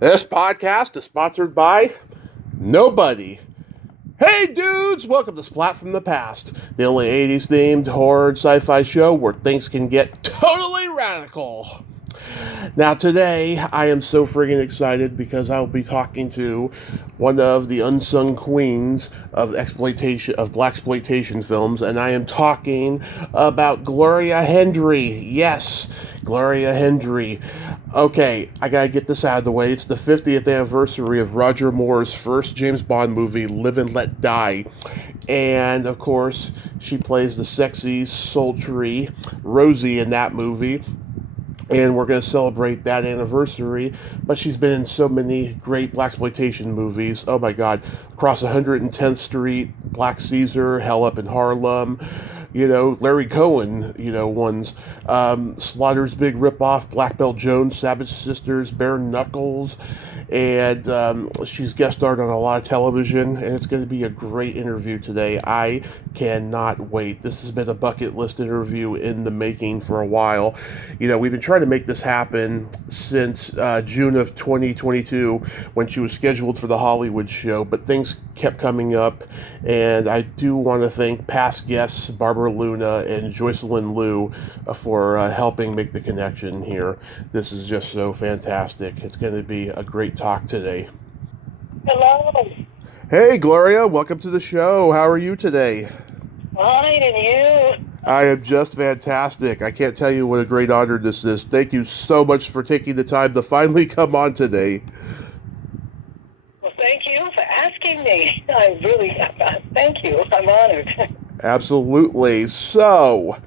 This podcast is sponsored by nobody. Hey dudes, welcome to Splat from the Past, the only 80s themed horror and sci-fi show where things can get totally radical. Now today, I am so friggin' excited because I'll be talking to one of the unsung queens of exploitation of blaxploitation films, and I am talking about Gloria Hendry. Yes, Gloria Hendry. Okay, I gotta get this out of the way. It's the 50th anniversary of Roger Moore's first James Bond movie, Live and Let Die. And of course, she plays the sexy, sultry Rosie in that movie. And we're going to celebrate that anniversary. But she's been in so many great blaxploitation movies. Oh my God. Across 110th Street, Black Caesar, Hell Up in Harlem. Larry Cohen, ones. Slaughter's Big Ripoff, Black Belt Jones, Savage Sisters, Bare Knuckles. And she's guest starred on a lot of television, and it's going to be a great interview today. I cannot wait. This has been a bucket list interview in the making for a while. We've been trying to make this happen since June of 2022 when she was scheduled for the Hollywood show, but things kept coming up, and I do want to thank past guests Barbara Luna and Joycelyn Liu for helping make the connection here. This is just so fantastic. It's going to be a great talk today. Hello. Hey, Gloria, welcome to the show. How are you today? Fine, and you? I am just fantastic. I can't tell you what a great honor this is. Thank you so much for taking the time to finally come on today. Well, thank you for asking me. Thank you. I'm honored. Absolutely. So,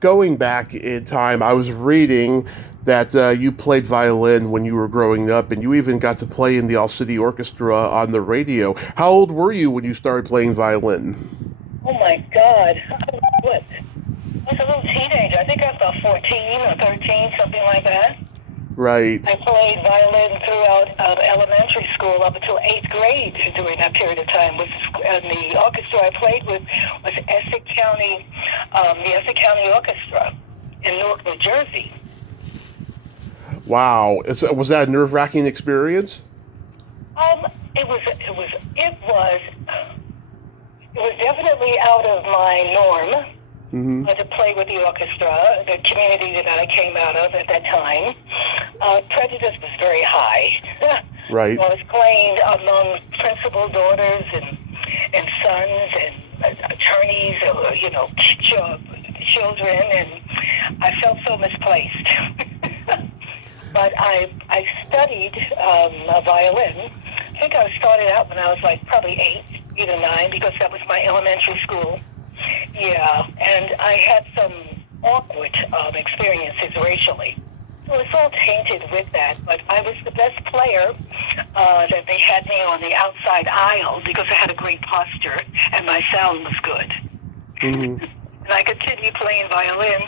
going back in time, I was reading that you played violin when you were growing up, and you even got to play in the All City Orchestra on the radio. How old were you when you started playing violin? Oh, my God. I was a little teenager. I think I was about 14 or 13, something like that. Right. I played violin throughout elementary school up until 8th grade during that period of time. And the orchestra I played with was the Essex County Orchestra in Newark, New Jersey. Wow. Was that a nerve-wracking experience? It was definitely out of my norm. Mm-hmm. To play with the orchestra, the community that I came out of at that time. Prejudice was very high. Right. I was playing among principal daughters and sons and attorneys, children, and I felt so misplaced. But I studied violin. I think I started out when I was like probably 8, either 9, because that was my elementary school. Yeah, and I had some awkward experiences racially. So it's all tainted with that, but I was the best player that they had me on the outside aisle because I had a great posture and my sound was good. Mm-hmm. And I continued playing violin.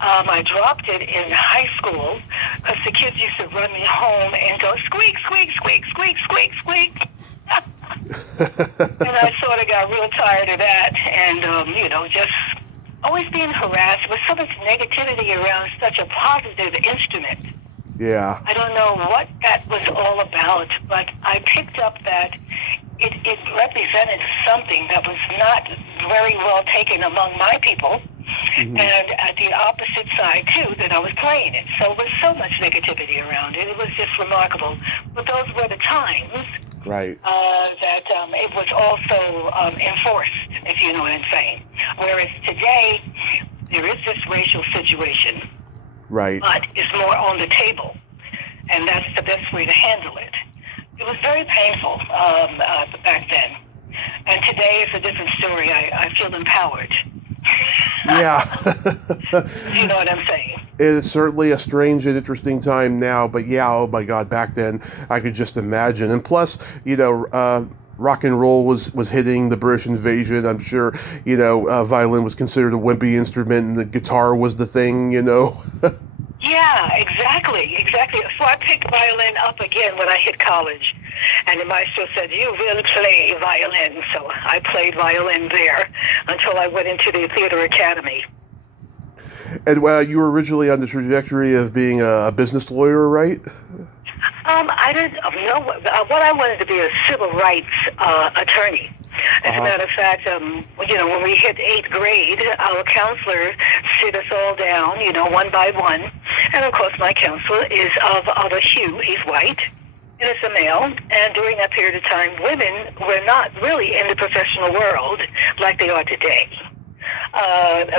I dropped it in high school because the kids used to run me home and go squeak, squeak, squeak, squeak, squeak, squeak. And I sort of got real tired of that and, just always being harassed with so much negativity around such a positive instrument. Yeah. I don't know what that was all about, but I picked up that it represented something that was not very well taken among my people. Mm-hmm. And at the opposite side, too, that I was playing it. So there was so much negativity around it. It was just remarkable. But those were the times. Right. That it was also enforced, if you know what I'm saying. Whereas today, there is this racial situation. Right. But it's more on the table. And that's the best way to handle it. It was very painful back then. And today is a different story. I feel empowered. Yeah. You know what I'm saying? It is certainly a strange and interesting time now, but yeah, oh my God, back then I could just imagine. And plus, rock and roll was hitting the British invasion. I'm sure, violin was considered a wimpy instrument and the guitar was the thing, Yeah, exactly. So I picked violin up again when I hit college. And the maestro said, you will play violin. So I played violin there until I went into the theater academy. And you were originally on the trajectory of being a business lawyer, right? I didn't know what I wanted to be a civil rights attorney. As a matter of fact, when we hit 8th grade, our counselor sit us all down, one by one. And of course, my counselor is of a hue. He's white, and it's a male. And during that period of time, women were not really in the professional world like they are today.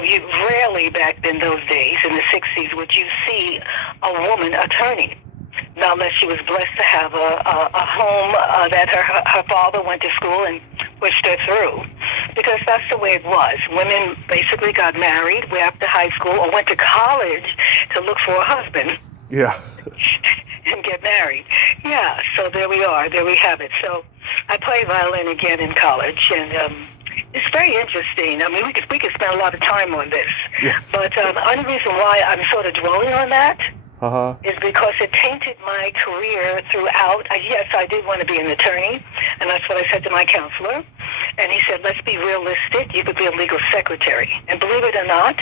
You rarely back in those days, in the 60s, would you see a woman attorney. Not unless she was blessed to have a home that her father went to school and pushed her through. Because that's the way it was. Women basically got married after high school or went to college to look for a husband. Yeah. And get married. Yeah, so there we are. There we have it. So I played violin again in college, and it's very interesting. I mean, we could spend a lot of time on this. Yeah. But the only reason why I'm sort of dwelling on that is because it tainted my career throughout. Yes, I did want to be an attorney, and that's what I said to my counselor. And he said, let's be realistic. You could be a legal secretary. And believe it or not,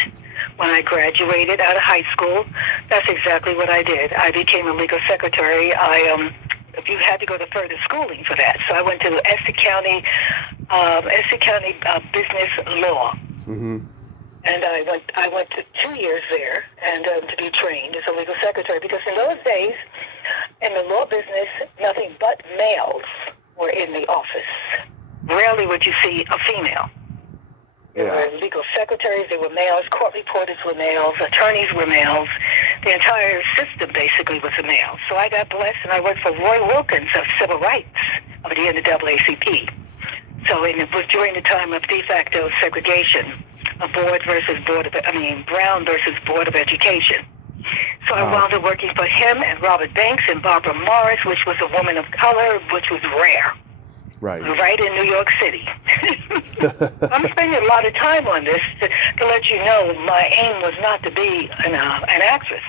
when I graduated out of high school, that's exactly what I did. I became a legal secretary. You had to go to further schooling for that. So I went to Essex County Business Law. Mm-hmm. And I went to 2 years there and to be trained as a legal secretary, because in those days, in the law business, nothing but males were in the office. Rarely would you see a female. There were legal secretaries, there were males, court reporters were males, attorneys were males. The entire system basically was a male. So I got blessed, and I worked for Roy Wilkins of Civil Rights of the NAACP. So it was during the time of de facto segregation, Brown versus Board of Education. So I wound up working for him and Robert Banks and Barbara Morris, which was a woman of color, which was rare. Right in New York City. I'm spending a lot of time on this to let you know my aim was not to be an actress.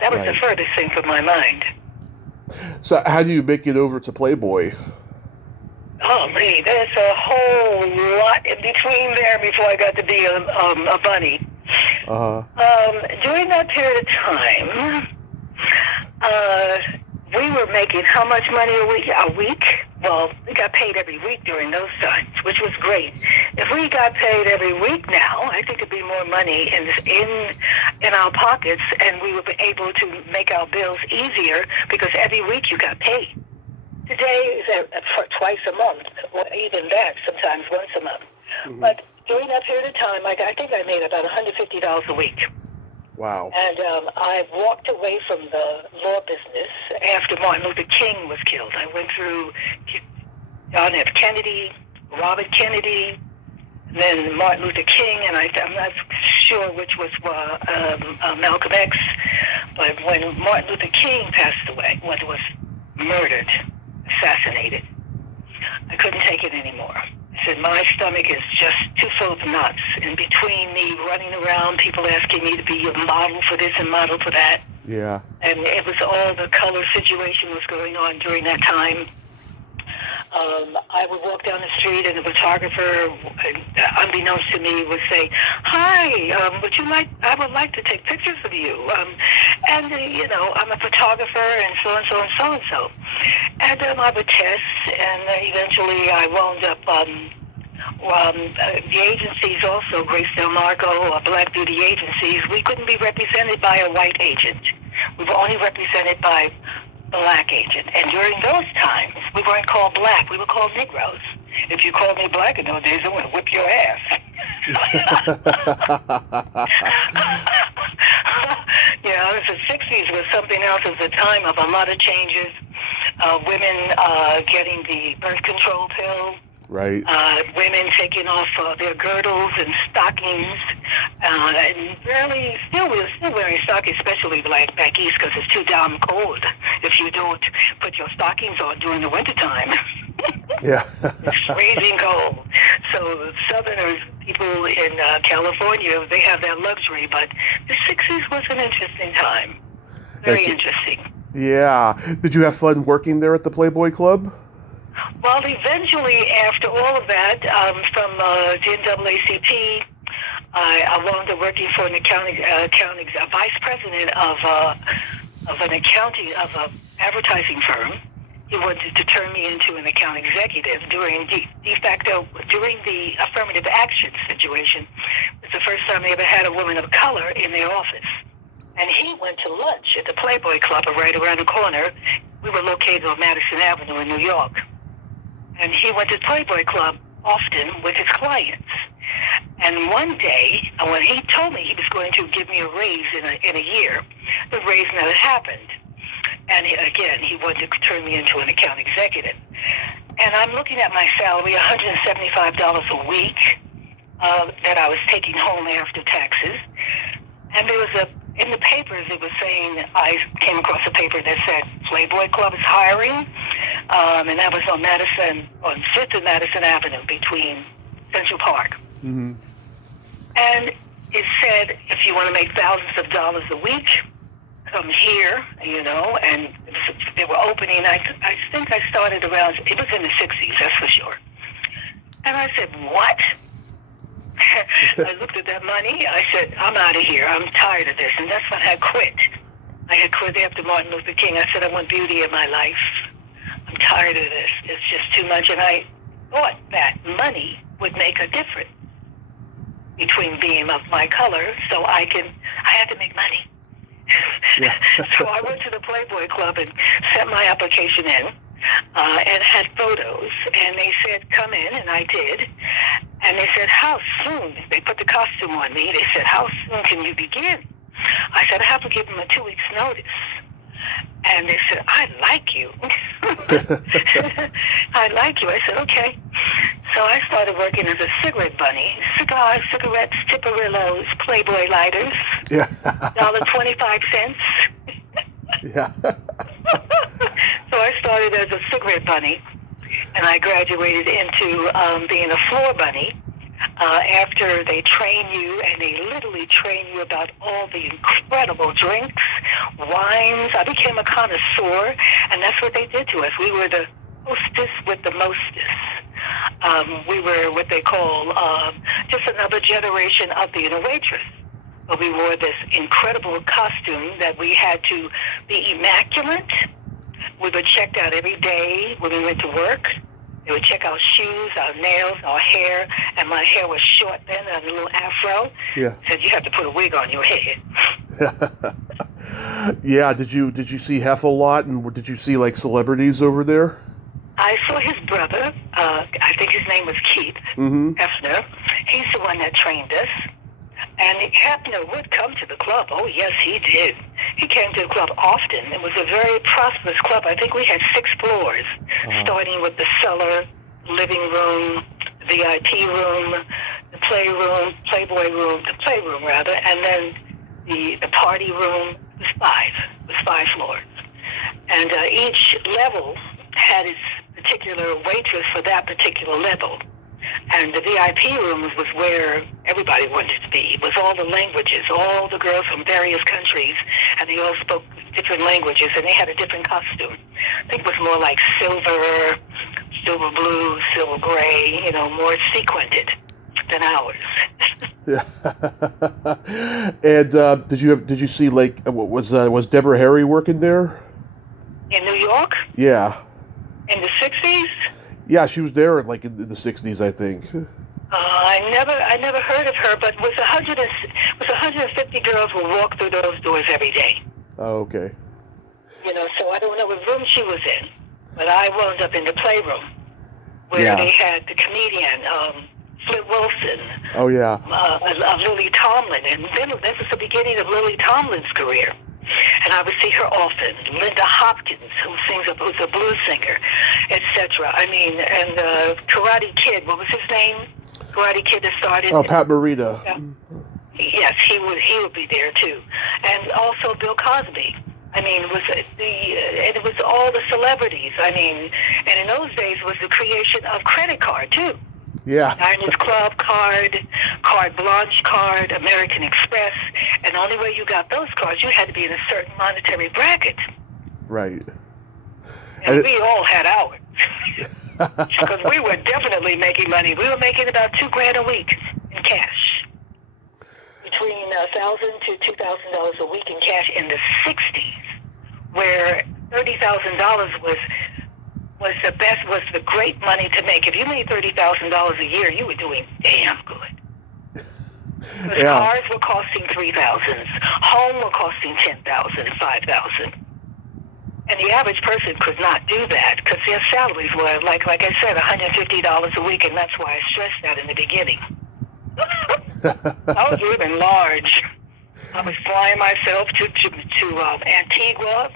That was the furthest thing from my mind. So how do you make it over to Playboy? Oh, Lee, there's a whole lot in between there before I got to be a bunny. During that period of time, we were making how much money a week? Well, we got paid every week during those times, which was great. If we got paid every week now, I think it'd be more money in our pockets, and we would be able to make our bills easier because every week you got paid. Today is twice a month, or even that, sometimes once a month. Mm-hmm. But during that period of time, I think I made about $150 a week. Wow. And I walked away from the law business after Martin Luther King was killed. I went through John F. Kennedy, Robert Kennedy, then Martin Luther King, and I'm not sure which was Malcolm X. But when Martin Luther King passed away, was murdered, assassinated, I couldn't take it anymore. I said, my stomach is just too full of knots. In between me running around, people asking me to be a model for this and model for that. Yeah. And it was all the color situation was going on during that time. I would walk down the street, and the photographer, unbeknownst to me, would say, "Hi, I would like to take pictures of you." I'm a photographer, and so and so and so and so. And I would test, and eventually I wound up. The agencies also, Grace Del Marco, Black Beauty agencies, we couldn't be represented by a white agent. We were only represented by black agent. And during those times, we weren't called black, we were called Negroes. If you called me black in those days, I would whip your ass. The 60s was something else. It was a time of a lot of changes. Women getting the birth control pill. Right. Women taking off their girdles and stockings, and we're still wearing stockings, especially like back east, because it's too damn cold if you don't put your stockings on during the wintertime. Yeah. It's freezing cold. So Southerners, people in California, they have that luxury, but the 60s was an interesting time. Very interesting. Yeah. Did you have fun working there at the Playboy Club? Well, eventually, after all of that, from the NAACP, I wound up working for an accounting vice president of of an advertising firm. He wanted to turn me into an account executive during during the affirmative action situation. It's the first time they ever had a woman of color in their office. And he went to lunch at the Playboy Club right around the corner. We were located on Madison Avenue in New York. And he went to the Playboy Club often with his clients. And one day, when he told me he was going to give me a raise in a year, the raise never happened. And he wanted to turn me into an account executive. And I'm looking at my salary, $175 a week that I was taking home after taxes. And there was in the papers, it was saying, I came across a paper that said Playboy Club is hiring. And that was on 5th and Madison Avenue between Central Park. Mm-hmm. And it said, if you want to make thousands of dollars a week, come here, and they were opening. I think I started around, it was in the 60s, that's for sure. And I said, what? I looked at that money. I said, I'm out of here. I'm tired of this. And that's when I quit. I had quit after Martin Luther King. I said, I want beauty in my life. I'm tired of this. It's just too much. And I thought that money would make a difference between being of my color, so I had to make money. Yeah. So I went to the Playboy Club and sent my application in and had photos. And they said, come in, and I did. And they said, how soon? They put the costume on me. They said, how soon can you begin? I said, I have to give them a 2 weeks notice. And they said, I like you. I like you. I said, okay. So I started working as a cigarette bunny. Cigars, cigarettes, Tipperillos, Playboy lighters. Yeah. $1.25. Yeah. So I started as a cigarette bunny, and I graduated into being a floor bunny after they train you, and they literally train you about all the incredible drinks, wines. I became a connoisseur, and that's what they did to us. We were the hostess with the mostest. We were what they call just another generation of being a waitress. But we wore this incredible costume that we had to be immaculate. We were checked out every day when we went to work. They would check our shoes, our nails, our hair, and my hair was short then, and a little afro. Yeah. Said you have to put a wig on your head. Yeah. Did you see Hef a lot, and did you see like celebrities over there? I saw his brother. I think his name was Keith Hefner. He's the one that trained us. And Hefner would come to the club. Oh, yes, he did. He came to the club often. It was a very prosperous club. I think we had 6 floors, starting with the cellar, living room, VIP room, the playroom, the playroom rather, and then the party room was 5 floors. And each level had its particular waitress for that particular level. And the VIP room was where everybody wanted to be. It was all the languages, all the girls from various countries, and they all spoke different languages, and they had a different costume. I think it was more like silver blue, silver gray, more sequined than ours. Yeah. And did you see like was Deborah Harry working there? In New York? Yeah. In the 60s? Yeah, she was there like in the 60s, I think. I never heard of her, but was 150 girls will walk through those doors every day. Oh, okay. So I don't know what room she was in, but I wound up in the playroom where they had the comedian Flip Wilson. Oh yeah. Lily Tomlin, and then this was the beginning of Lily Tomlin's career. And I would see her often. Linda Hopkins, who's a blues singer, etc. I mean, and Karate Kid, what was his name? Karate Kid that started. Oh, Pat Morita. Yes, he would be there too, and also Bill Cosby. I mean, it was all the celebrities. I mean, and in those days was the creation of credit card too. Yeah. Diners Club card, Carte Blanche card, American Express, and the only way you got those cards, you had to be in a certain monetary bracket. Right. And we all had ours. Because we were definitely making money. We were making about $2,000 a week in cash. Between $1,000 to $2,000 a week in cash in the 60s. where $30,000 was the great money to make. If you made $30,000 a year, you were doing damn good. Because Yeah. cars were costing $3,000, home were costing $10,000, $5,000. And the average person could not do that because their salaries were, like I said, $150 a week, and that's why I stressed that in the beginning. I was living large. I was flying myself to Antigua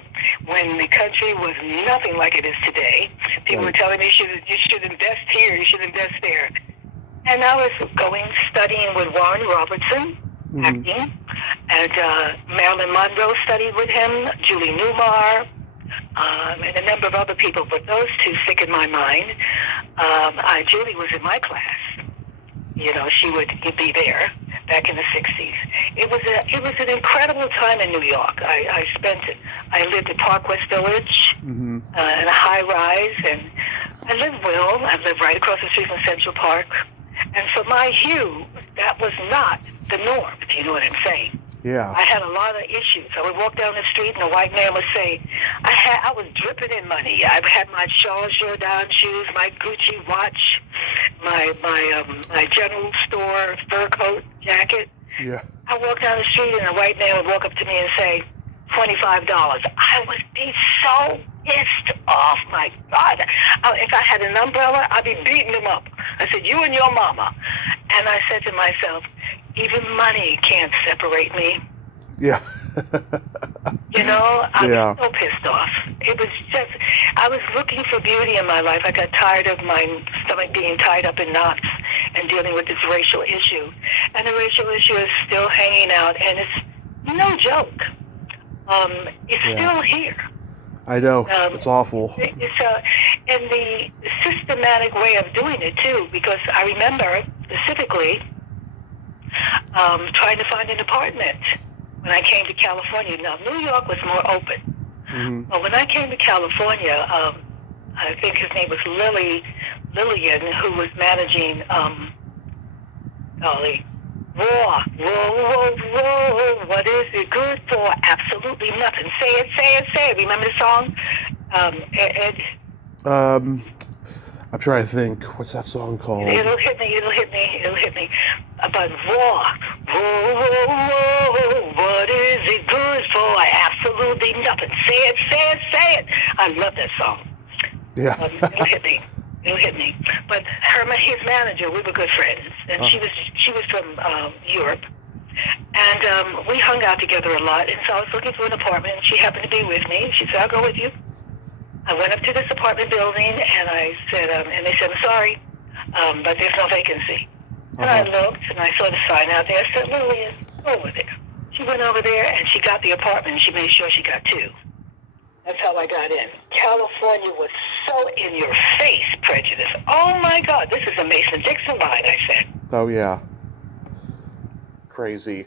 when the country was nothing like it is today. People were telling me you should invest here, you should invest there. And I was studying with Warren Robertson, acting, and Marilyn Monroe studied with him, Julie Newmar, and a number of other people, but those two stick in my mind. Julie was in my class. You know, she would be there back in the 60s. It was an incredible time in New York. I lived at Park West Village in a high rise, and I lived well. I lived right across the street from Central Park. And for my hue, that was not the norm, if you know what I'm saying. Yeah. I had a lot of issues. I would walk down the street and a white man would say, I was dripping in money. I had my Charles Jourdan shoes, my Gucci watch, my general store fur coat jacket. Yeah. I walked down the street and a white man would walk up to me and say, $25. I would be so pissed off. My God. If I had an umbrella, I'd be beating him up. I said, you and your mama. And I said to myself, even money can't separate me. Yeah. You know, I Yeah. was so pissed off. It was just, I was looking for beauty in my life. I got tired of my stomach being tied up in knots and dealing with this racial issue. And the racial issue is still hanging out, and it's no joke. It's still here. I know. It's awful. And the systematic way of doing it, too, because I remember specifically trying to find an apartment when I came to California. Now, New York was more open. But when I came to California, I think his name was Lillian, who was managing, Raw, what is it good for? Absolutely nothing. Say it, say it, say it. Remember the song? Ed? I'm trying to think. What's that song called? It'll hit me. But raw, what is it good for? Absolutely nothing. Say it, say it, say it. I love that song. Yeah. It'll hit me. But his manager, we were good friends, and she was from Europe, and we hung out together a lot. And so I was looking for an apartment, and she happened to be with me. She said, "I'll go with you." I went up to this apartment building, and I said, and they said, "I'm sorry, but there's no vacancy." And I looked, and I saw the sign out there. I said, "Lillian, go over there." She went over there, and she got the apartment, and she made sure she got two. That's how I got in. California was so in your face prejudice. Oh my God, this is a Mason-Dixon line, I said. Oh yeah. Crazy.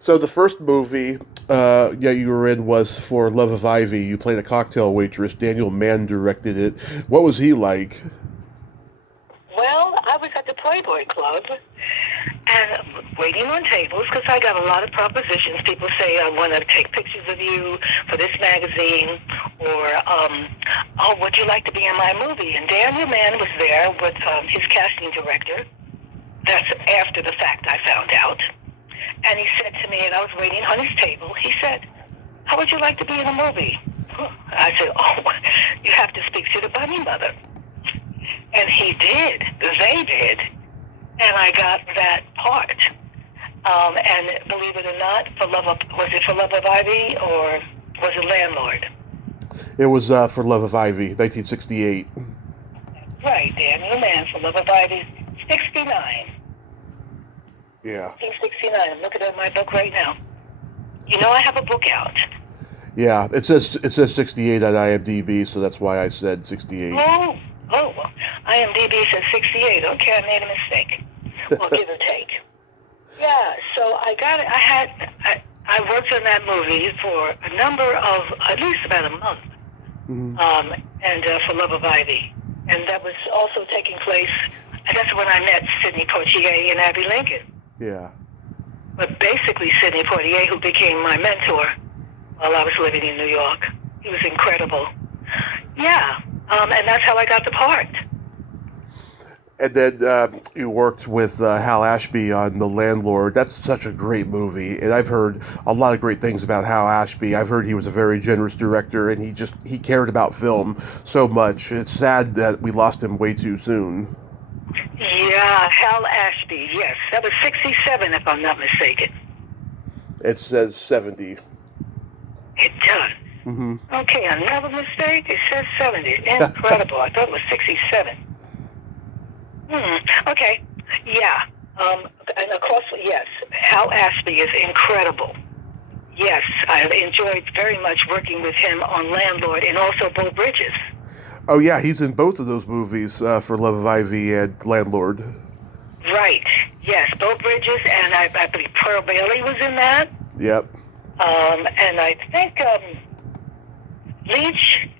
So the first movie you were in was for Love of Ivy. You played a cocktail waitress. Daniel Mann directed it. What was he like? Well, I was at the Playboy Club and waiting on tables because I got a lot of propositions. People say, I want to take pictures of you for this magazine, or, would you like to be in my movie? And Daniel Mann was there with his casting director. That's after the fact I found out. And he said to me, and I was waiting on his table, he said, how would you like to be in a movie? I said, you have to speak to the bunny mother. And he did. They did. And I got that part. And believe it or not, was it For Love of Ivy or was it Landlord? It was For Love of Ivy, 1968. Right, Daniel Mann, For Love of Ivy, 69. Yeah. 1969. I'm looking at my book right now. You know I have a book out. Yeah, it says 68 on IMDb, so that's why I said 68. Oh, well, IMDb says 68. Okay, I made a mistake. Well, give or take. Yeah, so I got it. I worked on that movie for a number of, at least about a month, and For Love of Ivy. And that was also taking place, and that's when I met Sidney Poitier and Abby Lincoln. Yeah. But basically Sidney Poitier, who became my mentor while I was living in New York. He was incredible. Yeah, and that's how I got the part. And then you worked with Hal Ashby on The Landlord. That's such a great movie, and I've heard a lot of great things about Hal Ashby. I've heard he was a very generous director, and he cared about film so much. It's sad that we lost him way too soon. Yeah, Hal Ashby, yes. That was 67, if I'm not mistaken. It says 70. It does. Mm-hmm. Okay, another mistake. It says 70. Incredible. I thought it was 67. Okay. Yeah. And of course, yes, Hal Ashby is incredible. Yes, I enjoyed very much working with him on Landlord and also Bo Bridges. Oh, yeah, he's in both of those movies, For Love of Ivy and Landlord. Right. Yes, Bo Bridges, and I believe Pearl Bailey was in that. Yep. And I think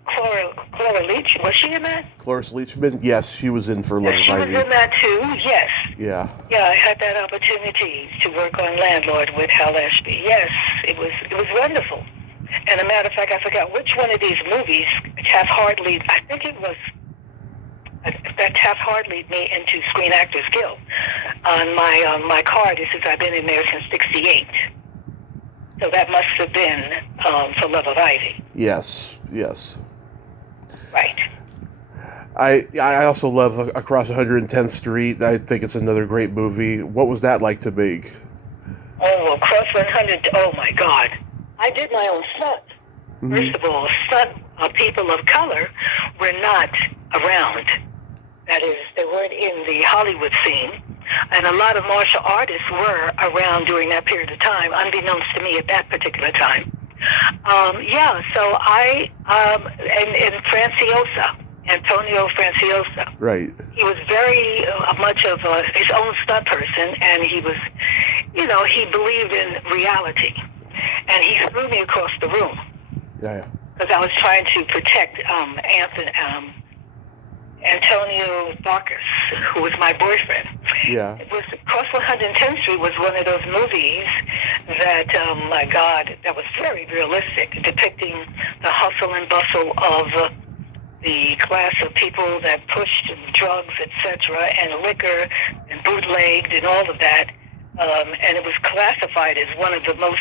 Clara Leach, was she in that? Cloris Leachman? Yes, she was in For Love of Ivy. She was in that too, yes. Yeah. Yeah, I had that opportunity to work on Landlord with Hal Ashby. Yes, it was wonderful. And a matter of fact, I forgot which one of these movies Taft Hartley, I think it was, that Taft Hartley me into Screen Actors Guild. On my card, it says I've been in there since '68. So that must have been For Love of Ivy. Yes. Right. I also love Across 110th Street. I think it's another great movie. What was that like to make? Oh, Across 100, oh my God. I did my own stunt. Mm-hmm. First of all, stunt people of color were not around. That is, they weren't in the Hollywood scene. And a lot of martial artists were around during that period of time, unbeknownst to me at that particular time. So I, and Franciosa, Antonio Franciosa. Right. He was very much of his own stunt person, and he was, he believed in reality. And he threw me across the room. Yeah. Because I was trying to protect Antonio Farkas, who was my boyfriend. Yeah. It was Cross 110th Street was one of those movies that, my God, that was very realistic, depicting the hustle and bustle of the class of people that pushed drugs, etc., and liquor and bootlegged and all of that. And it was classified as one of the most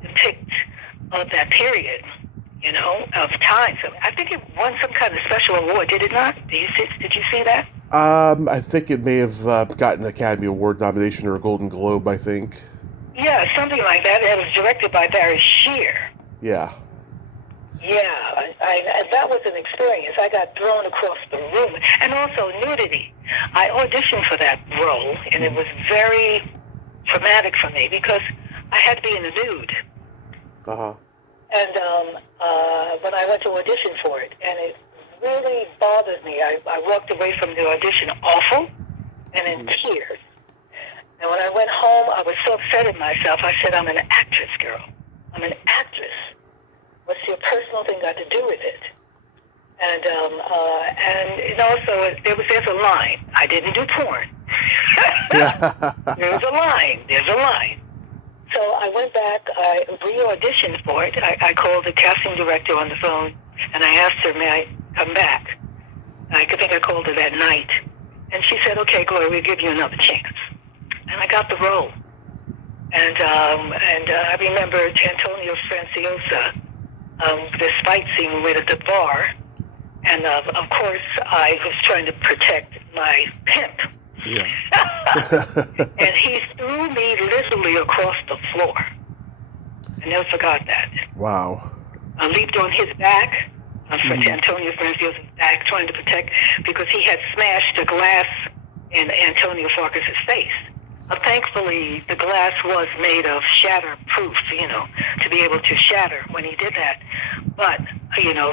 depict of that period, of time. So I think it won some kind of special award, did it not? Did you see that? I think it may have gotten an Academy Award nomination or a Golden Globe, I think. Yeah, something like that. It was directed by Barry Shear. Yeah. Yeah, that was an experience. I got thrown across the room. And also nudity. I auditioned for that role, and it was very traumatic for me because I had to be in the nude. Uh-huh. And when I went to audition for it, and it really bothered me. I walked away from the audition awful and in tears. And when I went home, I was so upset at myself. I said, I'm an actress, girl. I'm an actress. What's your personal thing got to do with it? And also there's a line. I didn't do porn. There's a line. So I went back, I re-auditioned for it. I called the casting director on the phone, and I asked her, may I come back? I think I called her that night. And she said, okay, Gloria, we'll give you another chance. And I got the role. And I remember Antonio Franciosa, this fight scene with at the bar. And, of course, I was trying to protect my pimp. Yeah. And he threw me literally across the floor. I never forgot that. Wow. I leaped on his back, Antonio Franciosa's back, trying to protect, because he had smashed a glass in Antonio Farkas' face. Thankfully, the glass was made of shatterproof, to be able to shatter when he did that. But,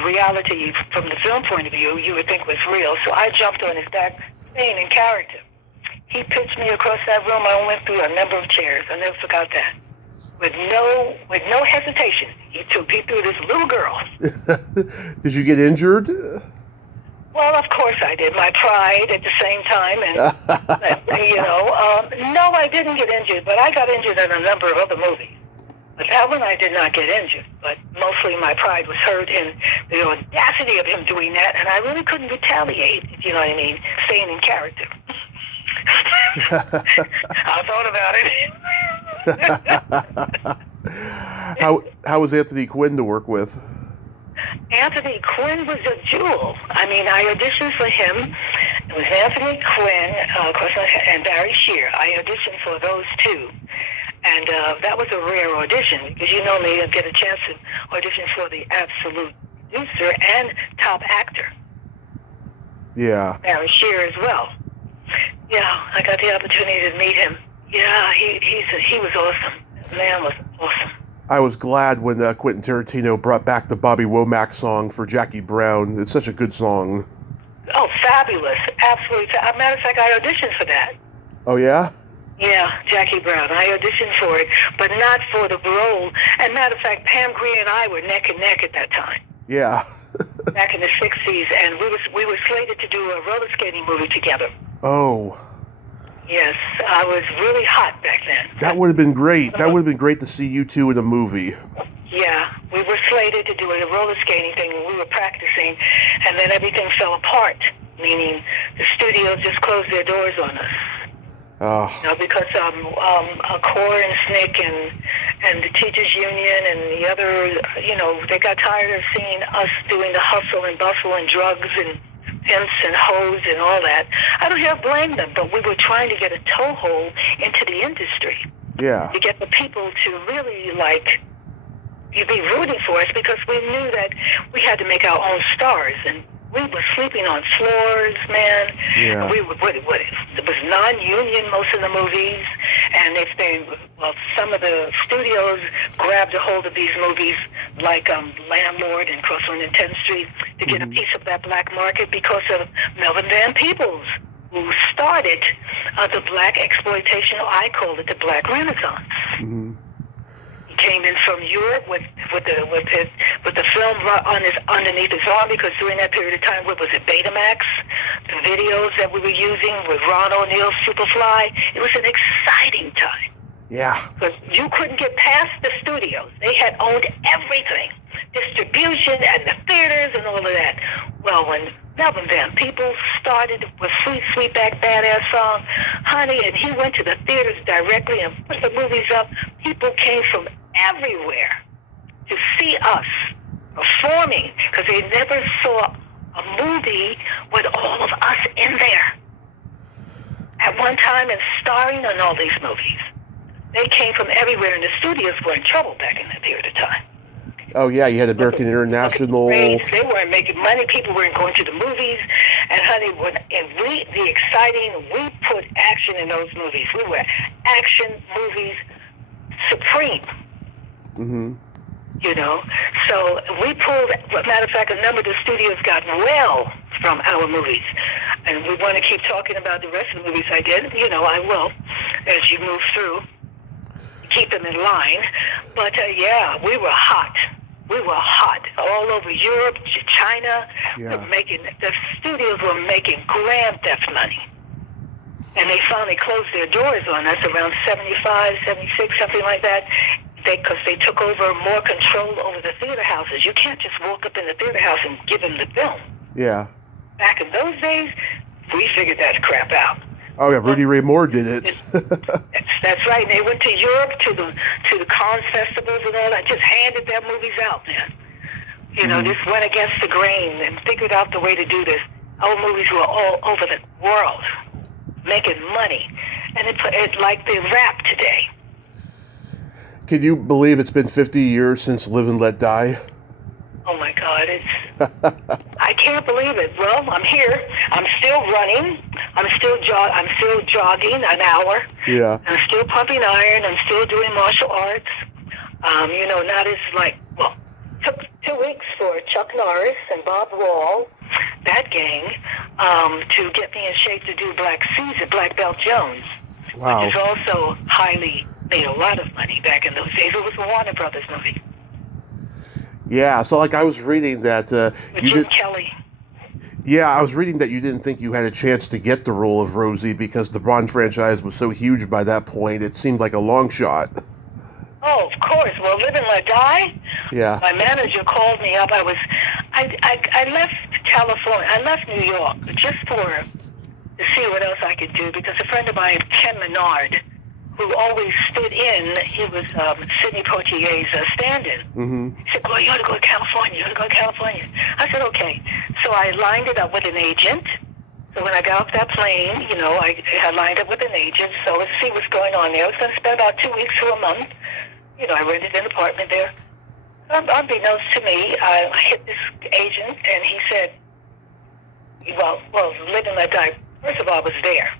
reality from the film point of view, you would think was real. So I jumped on his back, staying in character. He pitched me across that room. I went through a number of chairs. I never forgot that. With no hesitation, he threw this little girl. Did you get injured? Well, of course I did. My pride at the same time, and no, I didn't get injured, but I got injured in a number of other movies. But that one I did not get injured. But mostly my pride was hurt in the audacity of him doing that, and I really couldn't retaliate, if you know what I mean, staying in character. I thought about it. How was Anthony Quinn to work with? Anthony Quinn was a jewel. I mean, I auditioned for him. It was Anthony Quinn, of course, and Barry Shear. I auditioned for those two. And that was a rare audition because you normally get a chance to audition for the absolute producer and top actor. Yeah. Barry Shear as well. Yeah, I got the opportunity to meet him. Yeah, he was awesome. The man was awesome. I was glad when Quentin Tarantino brought back the Bobby Womack song for Jackie Brown. It's such a good song. Oh, fabulous. Absolutely. As a matter of fact, I auditioned for that. Oh, yeah? Yeah, Jackie Brown. I auditioned for it, but not for the role. And matter of fact, Pam Grier and I were neck and neck at that time. Yeah. Back in the 60s, and we were slated to do a roller skating movie together. Oh. Yes, I was really hot back then. That would have been great. That would have been great to see you two in a movie. Yeah, we were slated to do a roller skating thing, and we were practicing, and then everything fell apart, meaning the studios just closed their doors on us. Oh. You know, because CORE and SNCC and the teachers union and the other, you know, they got tired of seeing us doing the hustle and bustle and drugs and pimps and hoes and all that. I don't have to blame them, but we were trying to get a toehold into the industry. Yeah. To get the people to really, like, you'd be rooting for us because we knew that we had to make our own stars, and we were sleeping on floors, man. Yeah. We were, it was non-union, most of the movies, and if some of the studios grabbed a hold of these movies, like Landlord and Crossland and 10th Street, to get a piece of that black market because of Melvin Van Peebles, who started the black exploitation, or I call it the Black Renaissance. Mm-hmm. Came in from Europe with the film underneath his arm, because during that period of time, what was it, Betamax, the videos that we were using with Ron O'Neill's Superfly, it was an exciting time. Yeah. Because you couldn't get past the studios. They had owned everything, distribution and the theaters and all of that. Well, when Melvin Van Peebles started with Sweet Sweetback Badass song, honey, and he went to the theaters directly and put the movies up, people came from everywhere to see us performing, because they never saw a movie with all of us in there at one time and starring in all these movies. They came from everywhere, and the studios were in trouble back in that period of time. Oh, yeah, you had American International. They weren't making money. People weren't going to the movies. And, honey, we put action in those movies. We were action movies supreme. Mm-hmm. You know? So we pulled, as a matter of fact, a number of the studios got well from our movies. And we want to keep talking about the rest of the movies I did. You know, I will, as you move through. Keep them in line. But, yeah, we were hot. We were hot all over Europe, China. Yeah. The studios were making grand theft money. And they finally closed their doors on us around 75, 76, something like that, because they took over more control over the theater houses. You can't just walk up in the theater house and give them the film. Yeah. Back in those days, we figured that crap out. Oh, yeah, Rudy Ray Moore did it. That's right. And they went to Europe to the Cannes festivals and all that, just handed their movies out, man. You know, just went against the grain and figured out the way to do this. Our movies were all over the world making money. And it's like the rap today. Can you believe it's been 50 years since Live and Let Die? Oh, my God. I can't believe it. Well, I'm here. I'm still running. I'm still jogging an hour. Yeah. I'm still pumping iron. I'm still doing martial arts. You know, not as took 2 weeks for Chuck Norris and Bob Wall, that gang, to get me in shape to do Black Caesar, Black Belt Jones. Wow. Which is also made a lot of money back in those days. It was a Warner Brothers movie. Yeah, so like I was reading that you Jim did. Kelly. Yeah, I was reading that you didn't think you had a chance to get the role of Rosie because the Bond franchise was so huge by that point. It seemed like a long shot. Oh, of course. Well, live and let die. Yeah. My manager called me up. I left California. I left New York just to see what else I could do because a friend of mine, Ken Menard, who always stood in, he was Sidney Poitier's stand-in. Mm-hmm. He said, "Well, you ought to go to California. You ought to go to California." I said, "Okay." So I lined it up with an agent. So when I got off that plane, I had lined up with an agent. So let's see what's going on there. I was going to spend about 2 weeks to a month. I rented an apartment there. Unbeknownst to me, I hit this agent, and he said, well, live and let die. First of all, I was there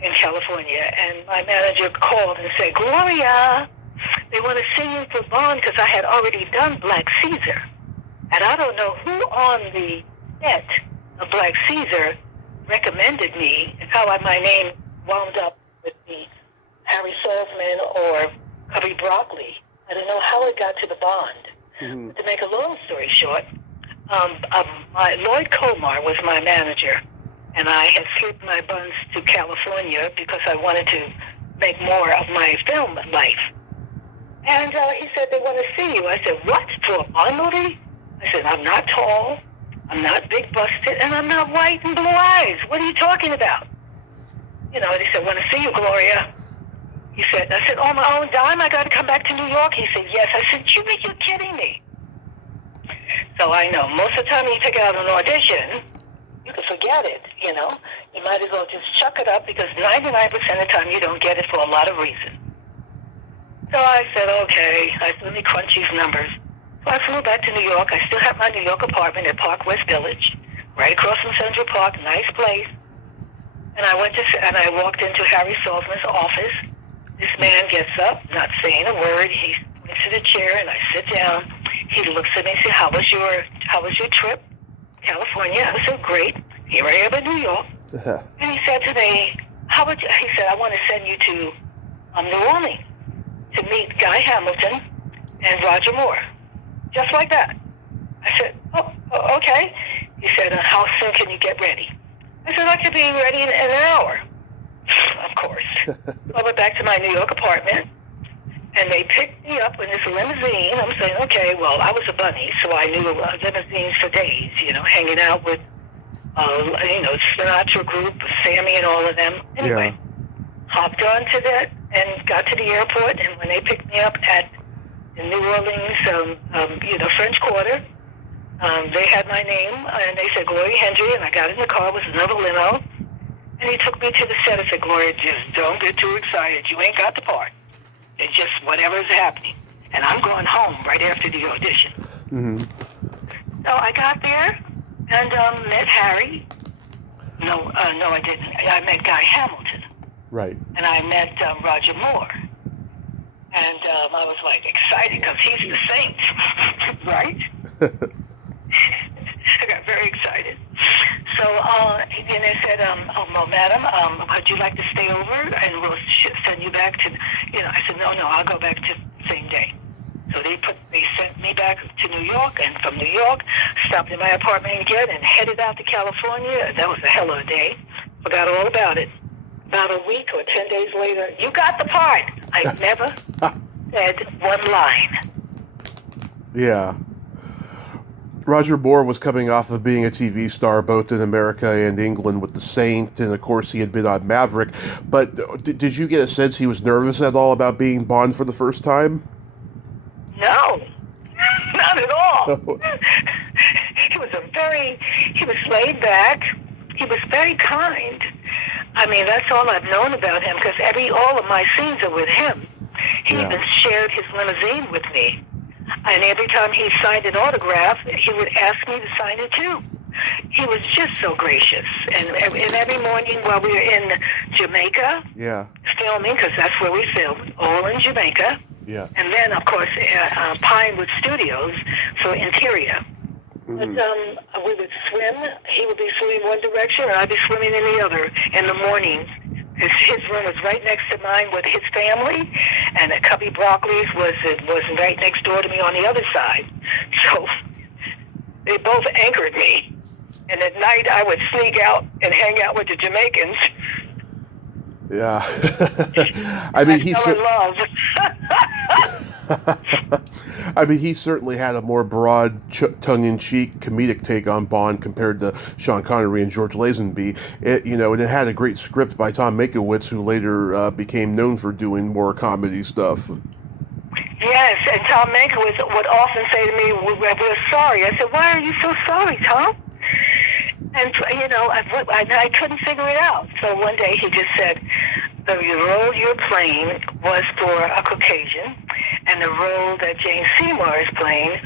in California, and my manager called and said, "Gloria, they want to see you for bond," because I had already done Black Caesar. And I don't know who on the set of Black Caesar recommended me, and how my name wound up with the Harry Salzman or Cubby Broccoli. I don't know how it got to the bond. Mm-hmm. But to make a long story short, Lloyd Colmar was my manager, and I had slipped my buns to California because I wanted to make more of my film life. And he said, "They want to see you." I said, "What? For a Bond movie?" I said, "I'm not tall, I'm not big busted, and I'm not white and blue eyes. What are you talking about?" They said, "Want to see you, Gloria." He said, I said, "On my own dime, I got to come back to New York?" He said, "Yes." I said, "You're kidding me." So I know, most of the time you take out an audition, you can forget it, You might as well just chuck it up because 99% of the time you don't get it for a lot of reasons. So I said, okay, let me crunch these numbers. So I flew back to New York. I still have my New York apartment at Park West Village, right across from Central Park, nice place. And I walked into Harry Salzman's office. This man gets up, not saying a word. He points to the chair, and I sit down. He looks at me and says, How was your trip? California. I said, "Great. Here I am in New York." And he said to me, he said, "I want to send you to New Orleans to meet Guy Hamilton and Roger Moore." Just like that. I said, "Oh, okay." He said, "How soon can you get ready?" I said, "I could be ready in an hour." Of course. So I went back to my New York apartment, and they picked me up in this limousine. I'm saying, okay, well, I was a bunny, so I knew limousines for days, hanging out with, Sinatra group, Sammy and all of them. Anyway, hopped onto that and got to the airport, and when they picked me up at the New Orleans, French Quarter, they had my name, and they said, Gloria Hendry, and I got in the car, it was another limo, and he took me to the set. I said, "Gloria, just don't get too excited. You ain't got the part. It's just whatever's happening. And I'm going home right after the audition." Mm-hmm. So I got there and met Harry. No, I didn't. I met Guy Hamilton. Right. And I met Roger Moore. And I was excited because he's the saint, right? I got very excited. So then they said, "Well, madam, would you like to stay over and we'll send you back to," I said, no, I'll go back to the same day. So they sent me back to New York, and from New York, stopped in my apartment again and headed out to California. That was a hell of a day. Forgot all about it. About a week or 10 days later, "You got the part." I never said one line. Yeah. Roger Moore was coming off of being a TV star both in America and England with The Saint, and of course he had been on Maverick. But did you get a sense he was nervous at all about being Bond for the first time? No, not at all. He was laid back. He was very kind. I mean, that's all I've known about him because all of my scenes are with him. He even shared his limousine with me. And every time he signed an autograph, he would ask me to sign it too. He was just so gracious. And every morning while we were in Jamaica, filming, because that's where we filmed, all in Jamaica. Yeah. And then, of course, Pinewood Studios for interior. Mm-hmm. But we would swim. He would be swimming one direction, and I'd be swimming in the other in the mornings. His room was right next to mine with his family, and Cubby Broccoli's was right next door to me on the other side. So they both anchored me. And at night, I would sneak out and hang out with the Jamaicans. Yeah. I mean, I fell in love. I mean, he certainly had a more broad, tongue-in-cheek comedic take on Bond compared to Sean Connery and George Lazenby. And it had a great script by Tom Mankiewicz, who later became known for doing more comedy stuff. Yes, and Tom Mankiewicz would often say to me, "We're sorry." I said, "Why are you so sorry, Tom?" And I couldn't figure it out. So one day he just said, "The role you're playing was for a Caucasian, and the role that Jane Seymour is playing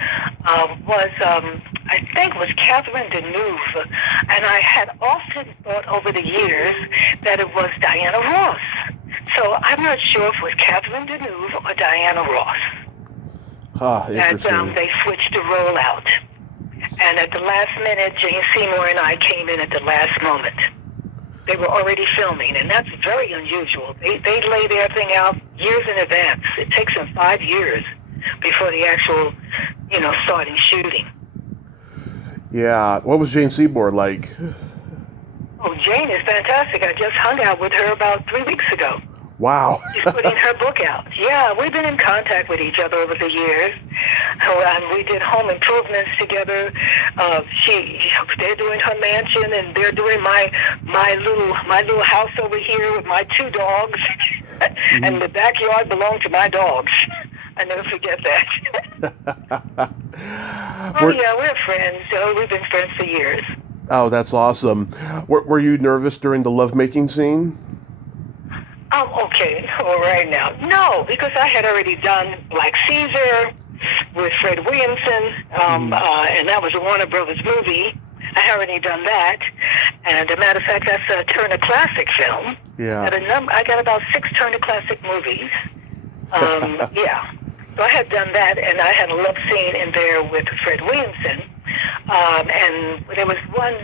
was, I think, was Catherine Deneuve." And I had often thought over the years that it was Diana Ross. So I'm not sure if it was Catherine Deneuve or Diana Ross. Interesting. That they switched the role out. And at the last minute, Jane Seymour and I came in at the last moment. They were already filming, and that's very unusual. They lay their thing out years in advance. It takes them 5 years before the actual, starting shooting. Yeah. What was Jane Seymour like? Oh, Jane is fantastic. I just hung out with her about 3 weeks ago. Wow. She's putting her book out. Yeah, we've been in contact with each other over the years. We did home improvements together. They're doing her mansion, and they're doing my little house over here with my 2 dogs, and the backyard belonged to my dogs. I never forget that. We're friends. We've been friends for years. Oh, that's awesome. Were you nervous during the lovemaking scene? Okay. All right now. No, because I had already done Black Caesar with Fred Williamson, and that was a Warner Brothers movie. I had already done that. And as a matter of fact, that's a Turner Classic film. Yeah. I got about 6 Turner Classic movies. Yeah. So I had done that, and I had a love scene in there with Fred Williamson. And there was one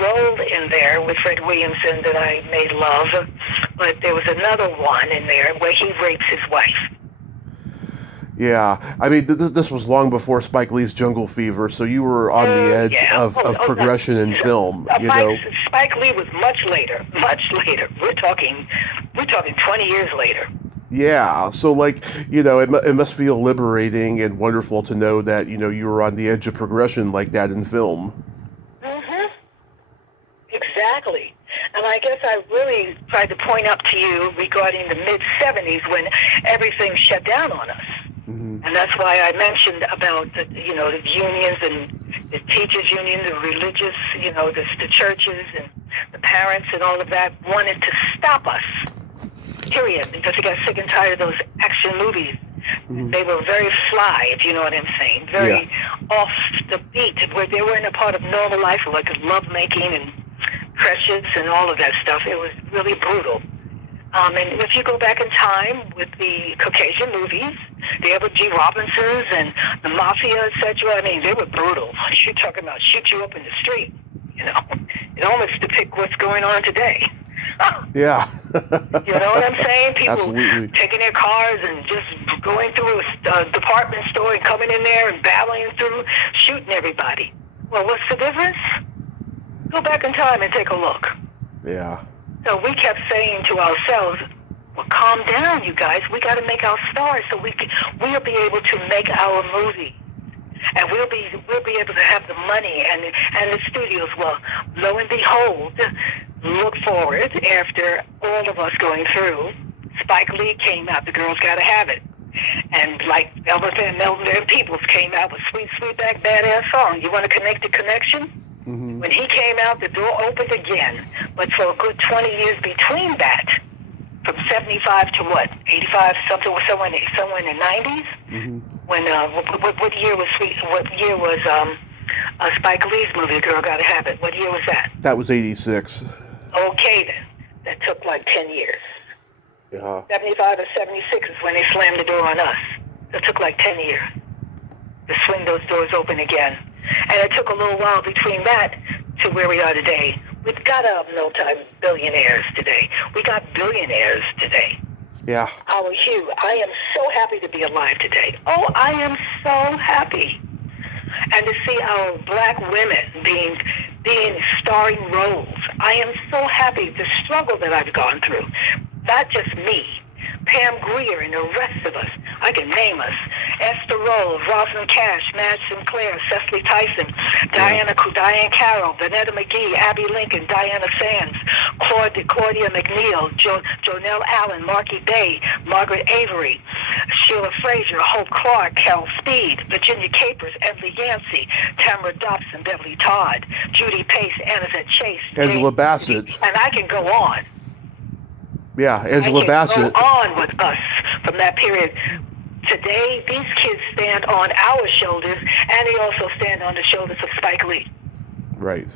role in there with Fred Williamson that I made love, but there was another one in there where he rapes his wife. Yeah, I mean, this was long before Spike Lee's Jungle Fever, so you were on the edge of progression in film. Spike Lee was much later. We're talking 20 years later. Yeah, so it must feel liberating and wonderful to know that you were on the edge of progression like that in film. Exactly. And I guess I really tried to point up to you regarding the mid-'70s when everything shut down on us. Mm-hmm. And that's why I mentioned about the unions and the teachers' unions, the religious, the churches and the parents and all of that wanted to stop us, period, because they got sick and tired of those action movies. Mm-hmm. They were very fly, if you know what I'm saying, very off the beat, where they weren't a part of normal life, like lovemaking and Precious and all of that stuff. It was really brutal. And if you go back in time with the Caucasian movies, the Edward G. Robinsons and the Mafia, etc., I mean, they were brutal. You're talking about shoot you up in the street, It almost depicts what's going on today. Yeah. You know what I'm saying? People Absolutely. taking their cars and just going through a department store and coming in there and battling through, shooting everybody. Well, what's the difference? Go back in time and take a look. Yeah. So we kept saying to ourselves, well, calm down, you guys. We got to make our stars so we'll be able to make our movie. And we'll be able to have the money and the studios. Well, lo and behold, look forward, after all of us going through, Spike Lee came out, The Girl's Gotta Have It. And like Elvis and Melvin and Peoples came out with Sweet Sweetback Badass Song. You want to connect the connection? Mm-hmm. When he came out, the door opened again. But for a good 20 years between that, from 75 to what, 85, somewhere in the 90s? Mm-hmm. When what year was Spike Lee's movie, The Girl Gotta Have It? What year was that? That was 86. Okay, then. That took like 10 years. Yeah. 75 or 76 is when they slammed the door on us. It took like 10 years to swing those doors open again. And it took a little while between that to where we are today. We've got multi-billionaires today. We got billionaires today. Yeah. Our Hugh, I am so happy to be alive today. Oh, I am so happy. And to see our black women being starring roles. I am so happy. The struggle that I've gone through. Not just me. Pam Grier and the rest of us. I can name us. Esther Roll, Rosalind Cash, Madge Sinclair, Cecily Tyson, Diane Carroll, Vanetta McGee, Abby Lincoln, Diana Sands, Cordia McNeil, Jonelle Allen, Marky Bay, Margaret Avery, Sheila Frazier, Hope Clark, Carol Speed, Virginia Capers, Emily Yancey, Tamara Dobson, Beverly Todd, Judy Pace, Annazette Chase, Angela Jane, Bassett. and I can go on. Yeah, Angela Bassett. Go on with us from that period. Today, these kids stand on our shoulders, and they also stand on the shoulders of Spike Lee. Right.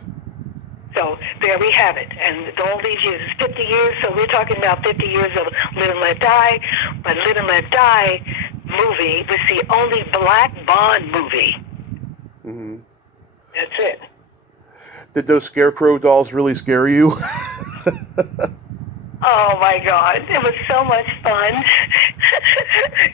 So there we have it. And all these years, 50 years, so we're talking about 50 years of Live and Let Die. But Live and Let Die movie was the only black Bond movie. Mm-hmm. That's it. Did those Scarecrow dolls really scare you? Oh my God! It was so much fun.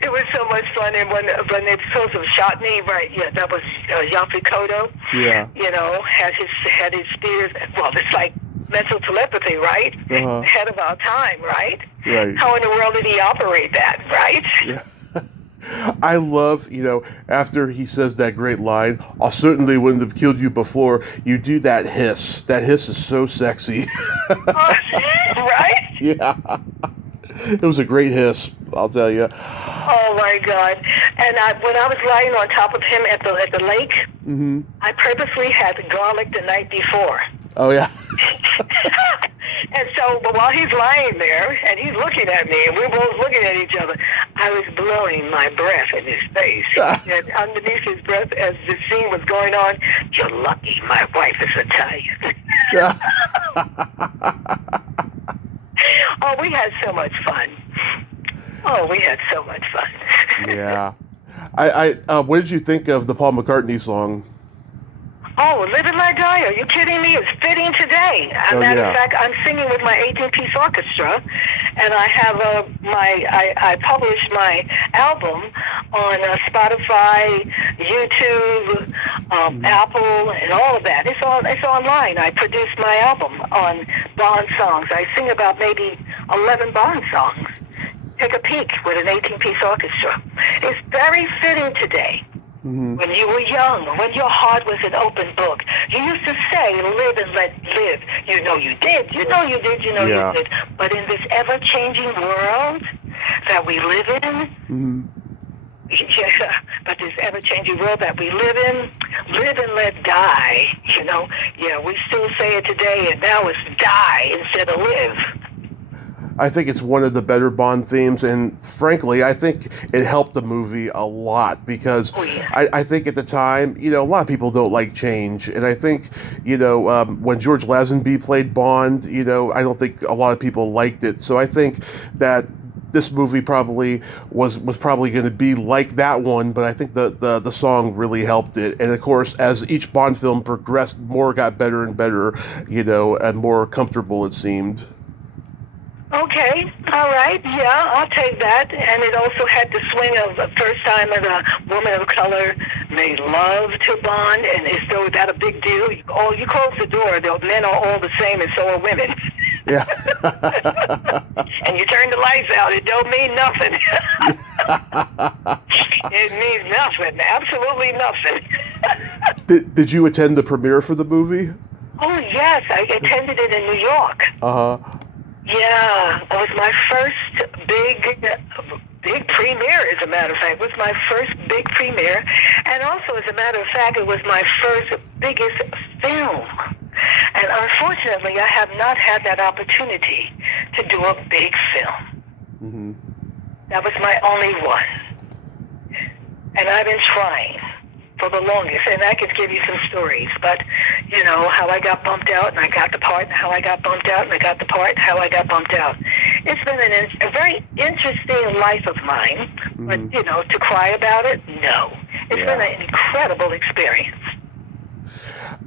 It was so much fun, and when they supposed to have shot me, right? Yeah, that was Yampi Kodo. Yeah. You know, had his spears. Well, it's like mental telepathy, right? Uh-huh. Ahead of our time, right? Right. How in the world did he operate that, right? Yeah. I love, after he says that great line, I certainly wouldn't have killed you before, you do that hiss. That hiss is so sexy. Right? Yeah. It was a great hiss, I'll tell you. Oh my God! And when I was lying on top of him at the lake, mm-hmm. I purposely had garlic the night before. Oh yeah. And so while he's lying there and he's looking at me and we're both looking at each other, I was blowing my breath in his face. And underneath his breath, as the scene was going on, you're lucky my wife is Italian. Oh, we had so much fun. Oh, we had so much fun. Yeah. What did you think of the Paul McCartney song? Oh, Live and Let Die. Are you kidding me? It's fitting today. As a matter of fact, I'm singing with my 18-piece orchestra, and I have I published my album on Spotify, YouTube, Apple, and all of that. It's online. I produced my album on Bond songs. I sing about maybe 11 Bond songs. Take a peek with an 18-piece orchestra. It's very fitting today. Mm-hmm. When you were young, when your heart was an open book, you used to say, live and let live. You know you did. You know you did. You know you did. But in this ever-changing world that we live in, but this ever-changing world that we live in, live and let die. We still say it today, and now it's die instead of live. I think it's one of the better Bond themes, and frankly, I think it helped the movie a lot because I think at the time, a lot of people don't like change, and I think, when George Lazenby played Bond, I don't think a lot of people liked it. So I think that this movie probably was probably going to be like that one, but I think the song really helped it. And of course, as each Bond film progressed, more got better and better, and more comfortable it seemed. Okay, all right, yeah, I'll take that. And it also had the swing of the first time that a woman of color made love to Bond, and as though that a big deal. You close the door, the men are all the same, and so are women. Yeah. And you turn the lights out, it don't mean nothing. It means nothing, absolutely nothing. Did you attend the premiere for the movie? Oh, yes, I attended it in New York. Uh-huh. Yeah, it was my first big premiere, as a matter of fact. It was my first big premiere. And also, as a matter of fact, it was my first biggest film. And unfortunately, I have not had that opportunity to do a big film. Mm-hmm. That was my only one. And I've been trying for the longest, and I could give you some stories, but how I got bumped out and I got the part, and how I got bumped out and I got the part, and how I got bumped out. It's been a very interesting life of mine, mm-hmm. But to cry about it, no. It's been an incredible experience.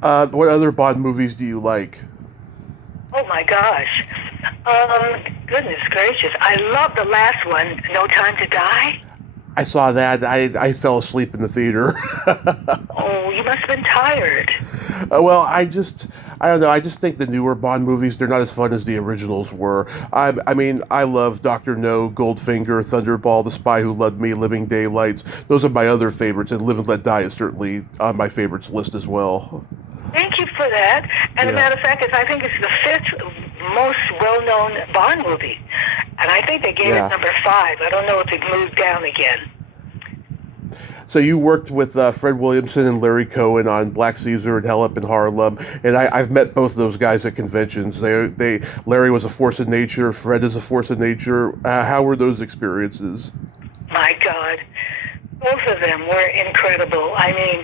What other Bond movies do you like? Oh my gosh. Goodness gracious. I love the last one, No Time to Die. I saw that. I fell asleep in the theater. Oh, you must have been tired. Well, I don't know. I just think the newer Bond movies, they're not as fun as the originals were. I mean, I love Doctor No, Goldfinger, Thunderball, The Spy Who Loved Me, Living Daylights. Those are my other favorites, and Live and Let Die is certainly on my favorites list as well. Thank you for that. And a Yeah. matter of fact, I think it's the fifth most well-known Bond movie. And I think they gave Yeah. it number 5. I don't know if it moved down again. So you worked with Fred Williamson and Larry Cohen on Black Caesar and Hell Up in Harlem, and I've met both of those guys at conventions. Larry was a force of nature. Fred is a force of nature. How were those experiences? My God. Both of them were incredible. I mean,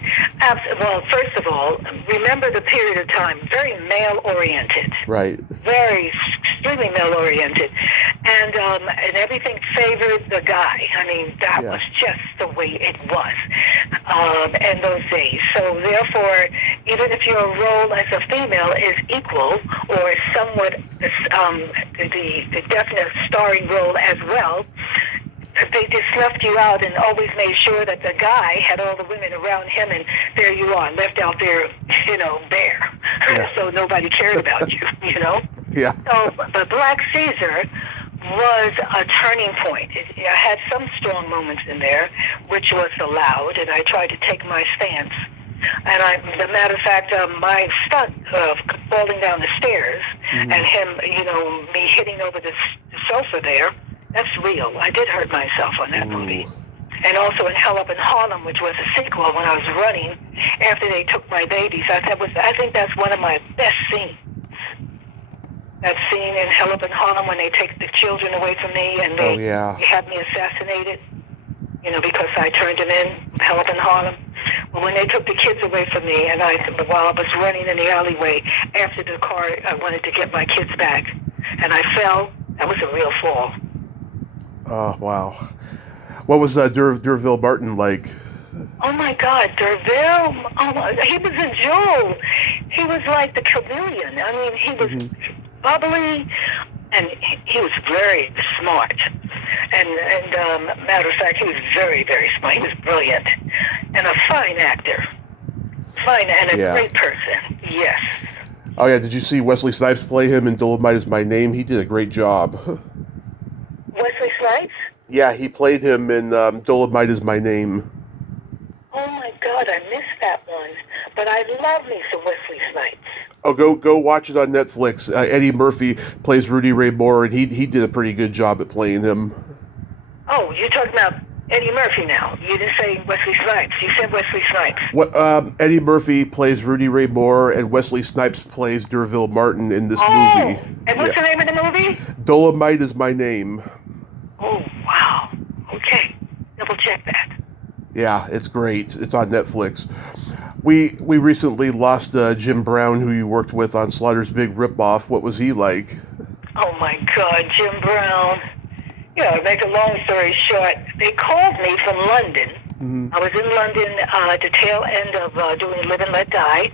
well, first of all, remember the period of time, very male-oriented. Right. Very, extremely male-oriented. And everything favored the guy. I mean, that Yeah. was just the way it was in those days. So therefore, even if your role as a female is equal or somewhat the definite starring role as well, they just snuffed you out and always made sure that the guy had all the women around him, and there you are, left out there, bare. Yeah. So nobody cared about you, Yeah. So, but Black Caesar was a turning point. It had some strong moments in there, which was allowed, and I tried to take my stance. And the matter of fact, my stunt of falling down the stairs and him, me hitting over the sofa there, that's real. I did hurt myself on that movie. And also in Hell Up in Harlem, which was a sequel, when I was running after they took my babies. I think that's one of my best scenes. That scene in Hell Up in Harlem when they take the children away from me and they had me assassinated, because I turned them in, Hell Up in Harlem. Well, when they took the kids away from me and while I was running in the alleyway after the car, I wanted to get my kids back. And I fell. That was a real fall. Oh, wow. What was D'Urville Martin like? Oh, my God, D'Urville. He was a jewel. He was like the chameleon. I mean, he was bubbly, and he was very smart. And matter of fact, he was very, very smart. He was brilliant. And a fine actor. Fine, and a great person. Yes. Oh, yeah. Did you see Wesley Snipes play him in Dolomite Is My Name? He did a great job. Wesley Snipes? Yeah, he played him in Dolomite Is My Name. Oh, my God, I missed that one. But I love me some Wesley Snipes. Oh, go watch it on Netflix. Eddie Murphy plays Rudy Ray Moore, and he did a pretty good job at playing him. Oh, you're talking about Eddie Murphy now. You didn't say Wesley Snipes. You said Wesley Snipes. Eddie Murphy plays Rudy Ray Moore, and Wesley Snipes plays D'Urville Martin in this movie. And what's the name of the movie? Dolomite Is My Name. Oh, wow. Okay. Double check that. Yeah, it's great. It's on Netflix. We recently lost Jim Brown, who you worked with on Slaughter's Big Ripoff. What was he like? Oh, my God, Jim Brown. Make a long story short, they called me from London. I was in London at the tail end of doing Live and Let Die,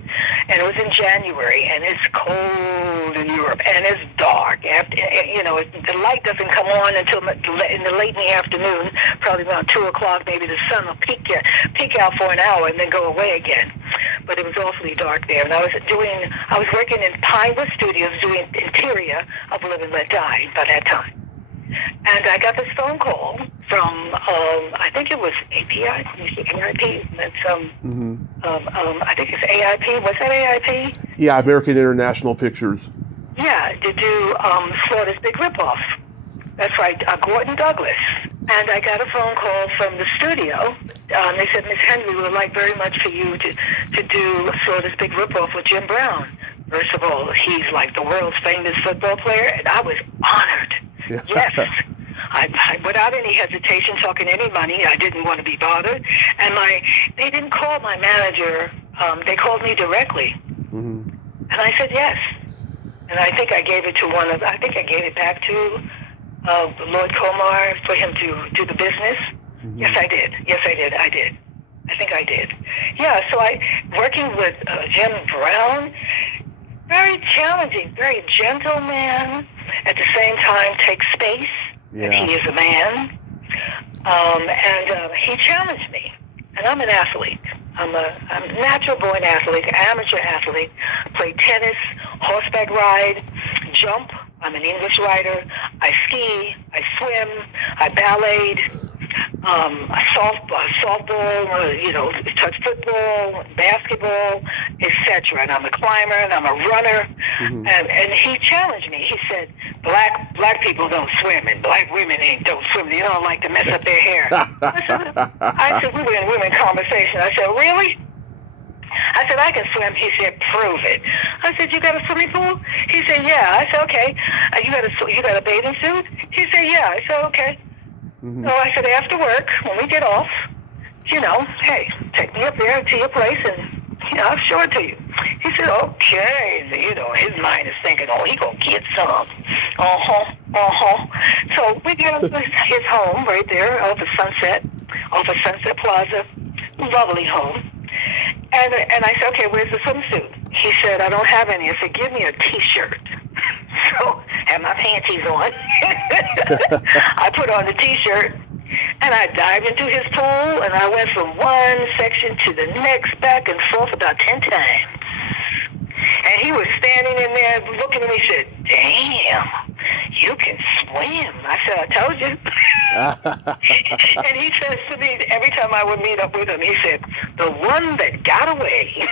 and it was in January, and it's cold in Europe, and it's dark. After, the light doesn't come on until in the late in the afternoon, probably around 2 o'clock. Maybe the sun will peek out for an hour and then go away again. But it was awfully dark there, and I was working in Pinewood Studios doing interior of Live and Let Die by that time. And I got this phone call from, I think it was API, AIP. That's, I think it's AIP. Was that AIP? Yeah, American International Pictures. Yeah, to do Slaughter's Big Ripoff. That's right, Gordon Douglas. And I got a phone call from the studio. They said, Miss Hendry, we would like very much for you to do Slaughter's Big Ripoff with Jim Brown. First of all, he's like the world's famous football player, and I was honored. Yes. I without any hesitation, talking any money. I didn't want to be bothered. And they didn't call my manager. They called me directly. And I said yes. And I think I gave it back to Lord Comar for him to do the business. Yes, I did. I think I did. Yeah, so working with Jim Brown, very challenging, very gentle man, at the same time takes space, and he is a man. And he challenged me. And I'm an athlete. I'm a natural-born athlete, amateur athlete. Play tennis, horseback ride, jump. I'm an English writer. I ski. I swim. I ballet. Softball, touch football, basketball, etc. And I'm a climber and I'm a runner. Mm-hmm. And he challenged me. He said, black people don't swim and black women don't swim. They don't like to mess up their hair. I said, we were in women conversation. I said, really? I said, I can swim. He said, prove it. I said, you got a swimming pool? He said, yeah. I said, okay. You got a bathing suit? He said, yeah. I said, okay. Mm-hmm. So I said, after work, when we get off, hey, take me up there to your place and, I'll show it to you. He said, okay. His mind is thinking, he gonna get some. So we get to his home right there off of Sunset Plaza. Lovely home. And I said, okay, where's the swimsuit? He said, I don't have any. I said, give me a T-shirt. So, had my panties on. I put on the T-shirt, and I dived into his pool, and I went from one section to the next, back and forth about 10 times. And he was standing in there looking at me and said, damn, you can swim. I said, I told you. And he says to me, every time I would meet up with him, he said, the one that got away.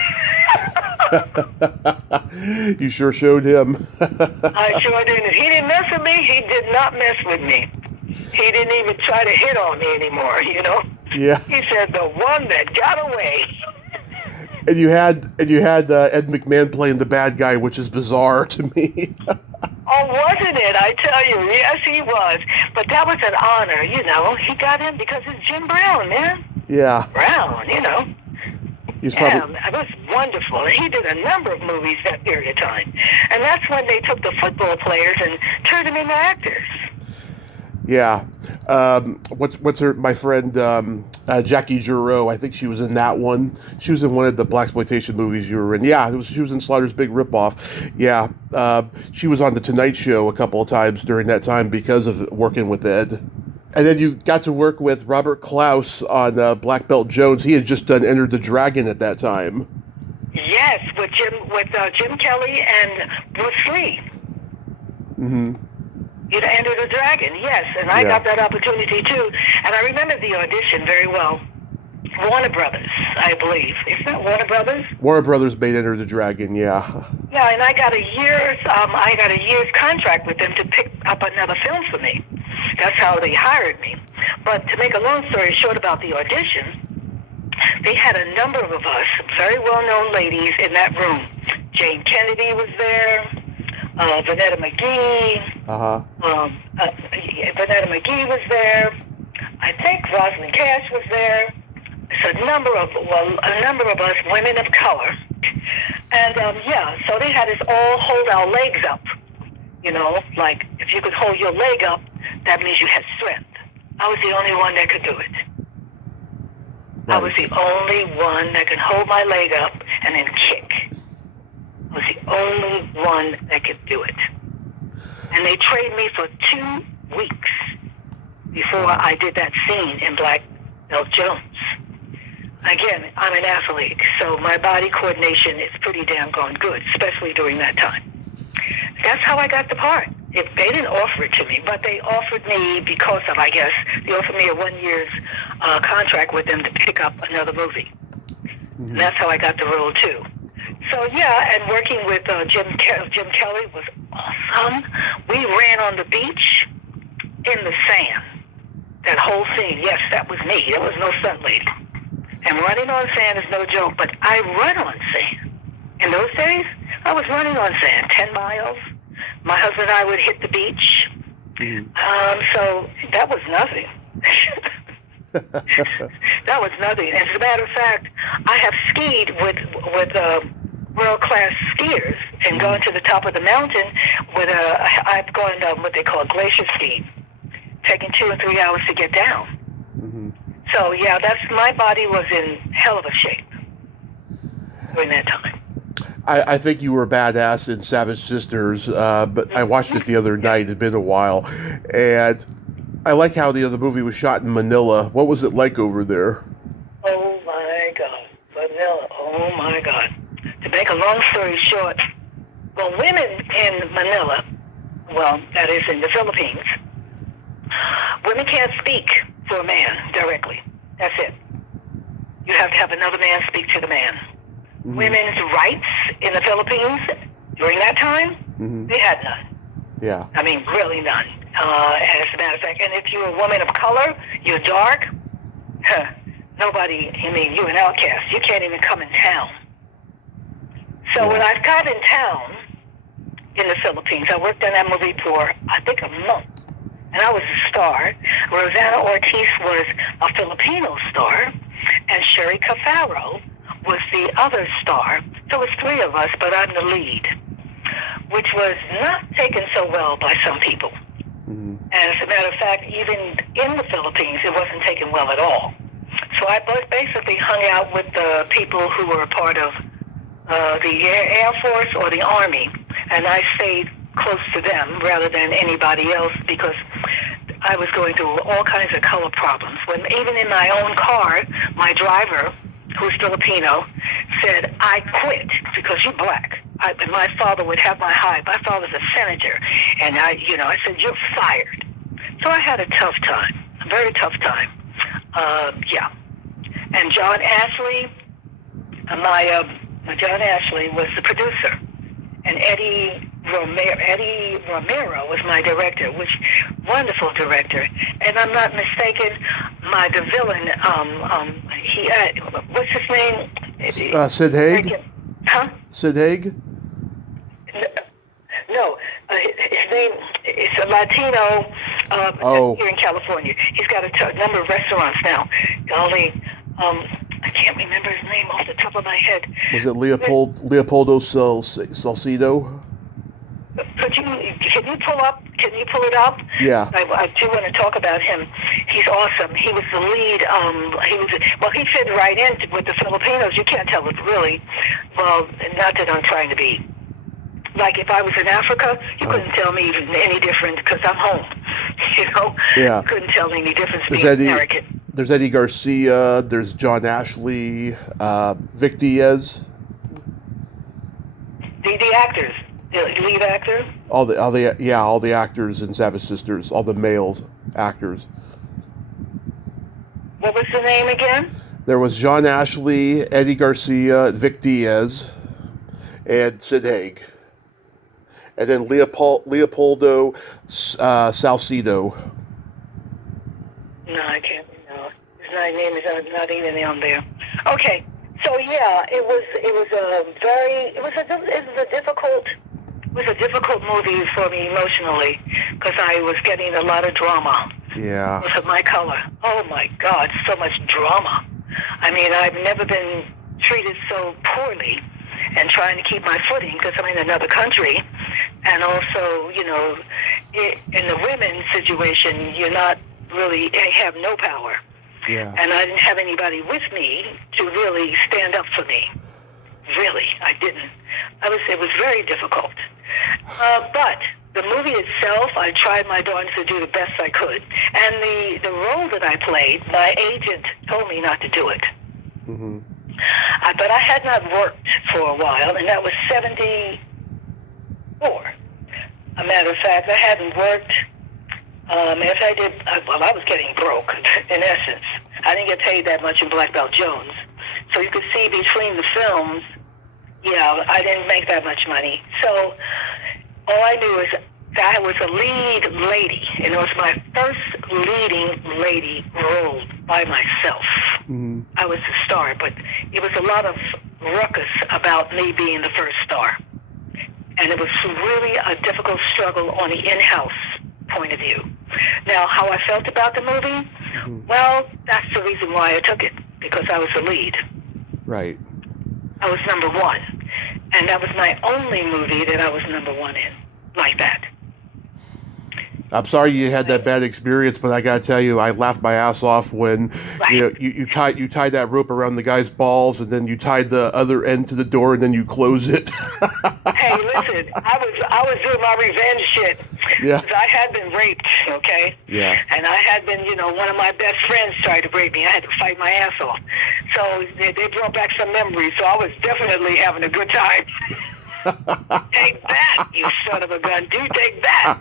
You sure showed him. I sure did. If he didn't mess with me, he did not mess with me. He didn't even try to hit on me anymore, Yeah. He said, the one that got away. And you had Ed McMahon playing the bad guy, which is bizarre to me. Oh, wasn't it? I tell you, yes, he was. But that was an honor, He got in because it's Jim Brown, man. Yeah. Brown, He's probably... it was wonderful. And he did a number of movies that period of time. And that's when they took the football players and turned them into actors. Yeah. What's her? My friend Jackie Giroux. I think she was in that one. She was in one of the blaxploitation movies you were in. Yeah, she was in Slaughter's Big Ripoff. Yeah. She was on the Tonight Show a couple of times during that time because of working with Ed. And then you got to work with Robert Klaus on Black Belt Jones. He had just done Enter the Dragon at that time. Yes, with Jim Kelly and Bruce Lee. Mm-hmm. Enter the Dragon, yes, and I got that opportunity too. And I remember the audition very well. Warner Brothers, I believe. Isn't that Warner Brothers? Warner Brothers made Enter the Dragon, yeah. Yeah, and I got a year's contract with them to pick up another film for me. That's how they hired me. But to make a long story short about the audition, they had a number of us, very well-known ladies in that room. Jane Kennedy was there. Vanetta McGee. Vanetta McGee was there. I think Rosalind Cash was there. It's a number of us, women of color. And so they had us all hold our legs up. Like if you could hold your leg up, that means you had strength. I was the only one that could do it. Nice. I was the only one that could hold my leg up and then kick. I was the only one that could do it. And they trained me for 2 weeks before I did that scene in Black Belt Jones. Again, I'm an athlete, so my body coordination is pretty damn gone good, especially during that time. That's how I got the part. They didn't offer it to me, but they offered me because of, I guess, they offered me a 1 year's contract with them to pick up another movie. Mm-hmm. And that's how I got the role, too. So, and working with Jim Kelly was awesome. We ran on the beach in the sand. That whole scene, yes, that was me. There was no stunt lady. And running on sand is no joke, but I run on sand. In those days, I was running on sand, 10 miles. My husband and I would hit the beach. Mm-hmm. So that was nothing. That was nothing. As a matter of fact, I have skied with world-class skiers and gone to the top of the mountain I've gone what they call glacier skiing, taking 2 or 3 hours to get down. Mm-hmm. So, my body was in hell of a shape during that time. I think you were badass in Savage Sisters, but I watched it the other night. It had been a while. And I like how the other movie was shot in Manila. What was it like over there? Oh my God, Manila. Oh my God. To make a long story short, well, women in Manila, well, that is in the Philippines, women can't speak for a man directly. That's it. You have to have another man speak to the man. Mm-hmm. Women's rights in the Philippines during that time, mm-hmm. they had none. Yeah. I mean, really none. As a matter of fact, and if you're a woman of color, you're dark, nobody, I mean, you're an outcast. You can't even come in town. So when I got in town in the Philippines, I worked on that movie for, I think, a month. And I was a star. Rosanna Ortiz was a Filipino star, and Sherry Cafaro was the other star. So it was three of us, but I'm the lead, which was not taken so well by some people. Mm-hmm. And as a matter of fact, even in the Philippines, it wasn't taken well at all. So I basically hung out with the people who were a part of the Air Force or the Army, and I stayed close to them rather than anybody else because I was going through all kinds of color problems. When even in my own car, my driver, who's Filipino, said, "I quit because you're black." My father would have my hide. My father's a senator, and I said, "You're fired." So I had a tough time, a very tough time. And John Ashley, John Ashley was the producer, and Eddie Romero was my director, which wonderful director. And I'm not mistaken, the villain, what's his name? Sid Haig. Huh? Sid Haig. No, his name is a Latino here in California. He's got a number of restaurants now. Golly, I can't remember his name off the top of my head. Was it Leopoldo Salcido? Can you pull it up? Yeah. I do want to talk about him. He's awesome. He was the lead. He fit right in with the Filipinos. You can't tell it really. Well, not that I'm trying to be. Like if I was in Africa, you couldn't tell me even any different because I'm home. Yeah. You couldn't tell me any difference being American. There's Eddie Garcia. There's John Ashley. Vic Diaz. The actors. The lead actor? All the actors in Sabbath Sisters, all the male actors. What was the name again? There was John Ashley, Eddie Garcia, Vic Diaz, and Sid Haig. And then Leopoldo Salcido. No, I can't remember. His name is not even on there. Okay, so yeah, it was a difficult movie for me emotionally because I was getting a lot of drama. Yeah. Because of my color. Oh my God, so much drama. I mean, I've never been treated so poorly and trying to keep my footing because I'm in another country. And also, in the women's situation, you're not really, I have no power. Yeah. And I didn't have anybody with me to really stand up for me. Really, I didn't. It was very difficult. But the movie itself, I tried my darndest to do the best I could. And the role that I played, my agent told me not to do it. Mm-hmm. But I had not worked for a while, and that was 74. A matter of fact, I hadn't worked. If I did, I was getting broke, in essence. I didn't get paid that much in Black Belt Jones. So you could see between the films, I didn't make that much money. So all I knew is that I was a lead lady, and it was my first leading lady role by myself. Mm-hmm. I was the star, but it was a lot of ruckus about me being the first star. And it was really a difficult struggle on the in-house point of view. Now, how I felt about the movie, well, that's the reason why I took it, because I was the lead. Right. I was number one. And that was my only movie that I was number one in, like that. I'm sorry you had that bad experience, but I gotta tell you, I laughed my ass off when you tied that rope around the guy's balls, and then you tied the other end to the door, and then you close it. Hey, listen, I was doing my revenge shit. Yeah. 'Cause I had been raped, okay? Yeah. And I had been, one of my best friends tried to rape me. I had to fight my ass off. So they brought back some memories. So I was definitely having a good time. Take that, you son of a gun. Do take that.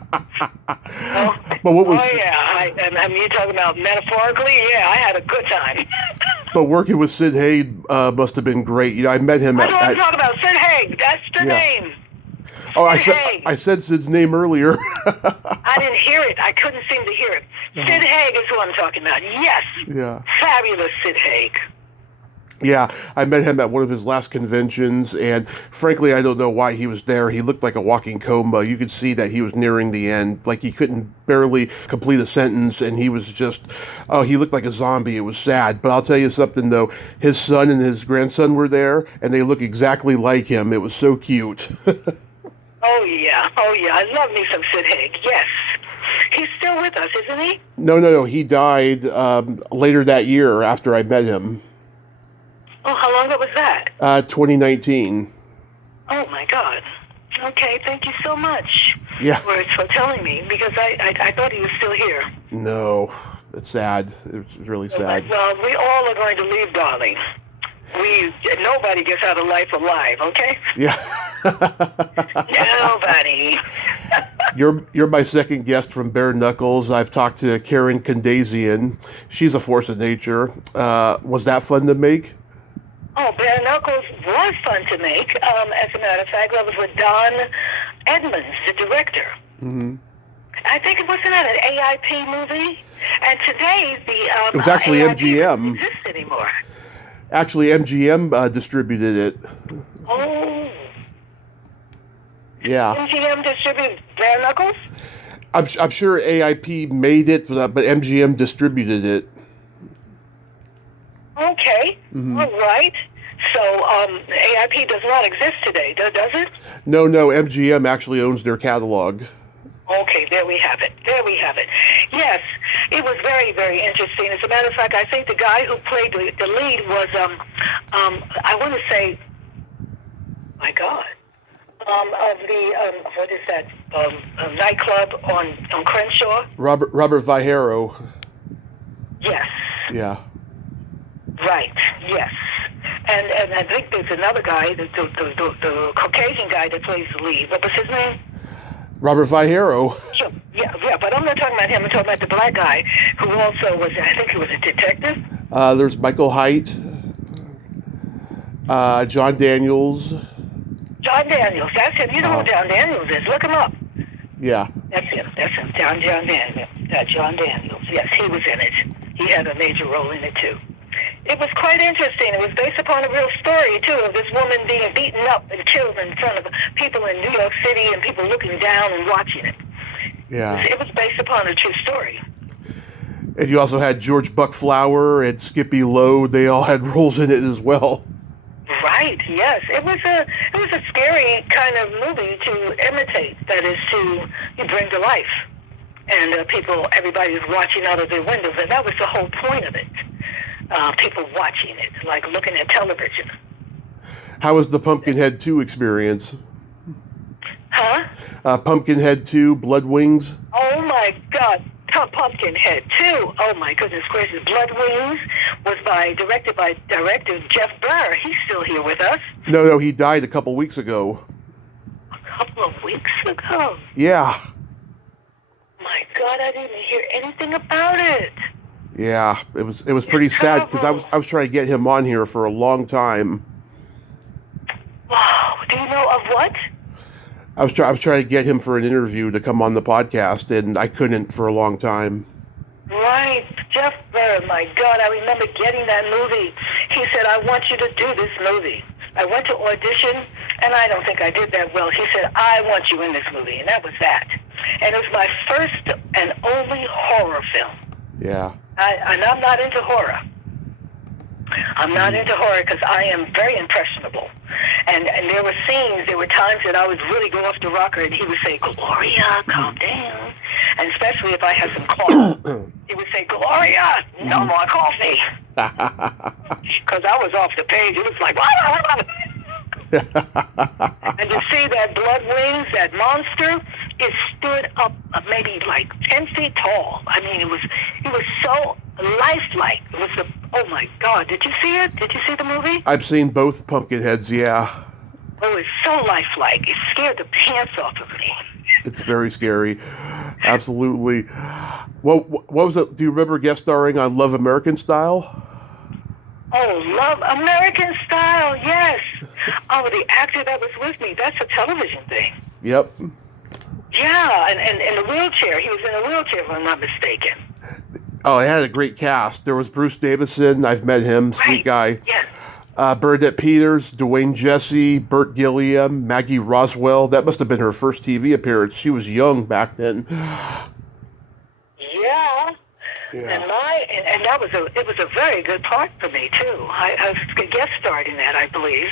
But what was? Oh, yeah. I mean, you're talking about metaphorically? Yeah, I had a good time. But working with Sid Haig must have been great. I met him That's what I'm talking about. Sid Haig. That's the name. Oh, Haig. I said Sid's name earlier. I didn't hear it. I couldn't seem to hear it. Sid Haig is who I'm talking about. Yes. Yeah. Fabulous Sid Haig. Yeah, I met him at one of his last conventions, and frankly, I don't know why he was there. He looked like a walking coma. You could see that he was nearing the end, like he couldn't barely complete a sentence, and he was just, he looked like a zombie. It was sad. But I'll tell you something, though. His son and his grandson were there, and they look exactly like him. It was so cute. Oh, yeah. I love me some Sid Haig. Yes. He's still with us, isn't he? No. He died later that year after I met him. Oh, how long ago was that? 2019. Oh, my God. Okay, thank you so much for telling me, because I thought he was still here. No, it's sad. It's really sad. Well, we all are going to leave, darling. Nobody gets out of life alive, okay? Yeah. Nobody. You're my second guest from Bare Knuckles. I've talked to Karen Kandazian. She's a force of nature. Was that fun to make? Oh, Bare Knuckles was fun to make. As a matter of fact, I was with Don Edmonds, the director. Mm-hmm. I think it wasn't that an AIP movie? And today, it was actually AIP MGM. doesn't exist anymore. Actually, MGM distributed it. Oh. Yeah. MGM distributed Bare Knuckles? I'm sure AIP made it, but MGM distributed it. Okay. Mm-hmm. All right. So AIP does not exist today, does it? No. MGM actually owns their catalog. Okay, there we have it. Yes, it was very, very interesting. As a matter of fact, I think the guy who played the lead was, I want to say, my God, of the, what is that, nightclub on Crenshaw? Robert Vajero. Yes. Yeah. Right, yes. And I think there's another guy, the Caucasian guy that plays the lead. What was his name? Robert Vajero. Sure. Yeah, but I'm not talking about him. I'm talking about the black guy who also was, I think he was a detective. There's Michael Haidt, John Daniels. John Daniels, that's him. You know who John Daniels is. Look him up. Yeah. That's him. John Daniels. John Daniels. Yes, he was in it. He had a major role in it, too. It was quite interesting. It was based upon a real story, too, of this woman being beaten up and killed in front of people in New York City and people looking down and watching it. Yeah. It was based upon a true story. And you also had George Buckflower and Skippy Lowe. They all had roles in it as well. Right, yes. It was a scary kind of movie to imitate, that is, to bring to life. And everybody was watching out of their windows, and that was the whole point of it. People watching it, like looking at television. How was the Pumpkinhead 2 experience? Huh? Pumpkinhead 2, Blood Wings? Oh, my God. Pumpkinhead 2. Oh, my goodness gracious. Blood Wings was directed by director Jeff Burr. He's still here with us. No, he died a couple weeks ago. A couple of weeks ago? Yeah. My God, I didn't hear anything about it. Yeah, it was pretty sad because I was trying to get him on here for a long time. Wow, do you know of what? I was trying to get him for an interview to come on the podcast, and I couldn't for a long time. Right, Jeff Burr, my God, I remember getting that movie. He said, I want you to do this movie. I went to audition, and I don't think I did that well. He said, I want you in this movie, and that was that. And it was my first and only horror film. Yeah. And I'm not into horror. I'm not into horror because I am very impressionable. And there were times that I would really go off the rocker, and he would say, Gloria, calm down. And especially if I had some cough, he would say, Gloria, no more coffee. Because I was off the page. It was like, and to see that Blood Wings, that monster, it stood up maybe like 10 feet tall. I mean, it was so lifelike. It was oh my God! Did you see it? Did you see the movie? I've seen both Pumpkinheads. Yeah. Oh, it's so lifelike. It scared the pants off of me. It's very scary. Absolutely. What was it? Do you remember guest starring on Love American Style? Oh, Love American Style, yes. Oh, the actor that was with me, that's a television thing. Yep. Yeah, and in a wheelchair. He was in a wheelchair, if I'm not mistaken. Oh, it had a great cast. There was Bruce Davison. I've met him. Sweet guy. Yes. Bernadette Peters, Dwayne Jesse, Bert Gilliam, Maggie Roswell. That must have been her first TV appearance. She was young back then. Yeah. And that was it was a very good part for me too. I was a guest starred in that, I believe.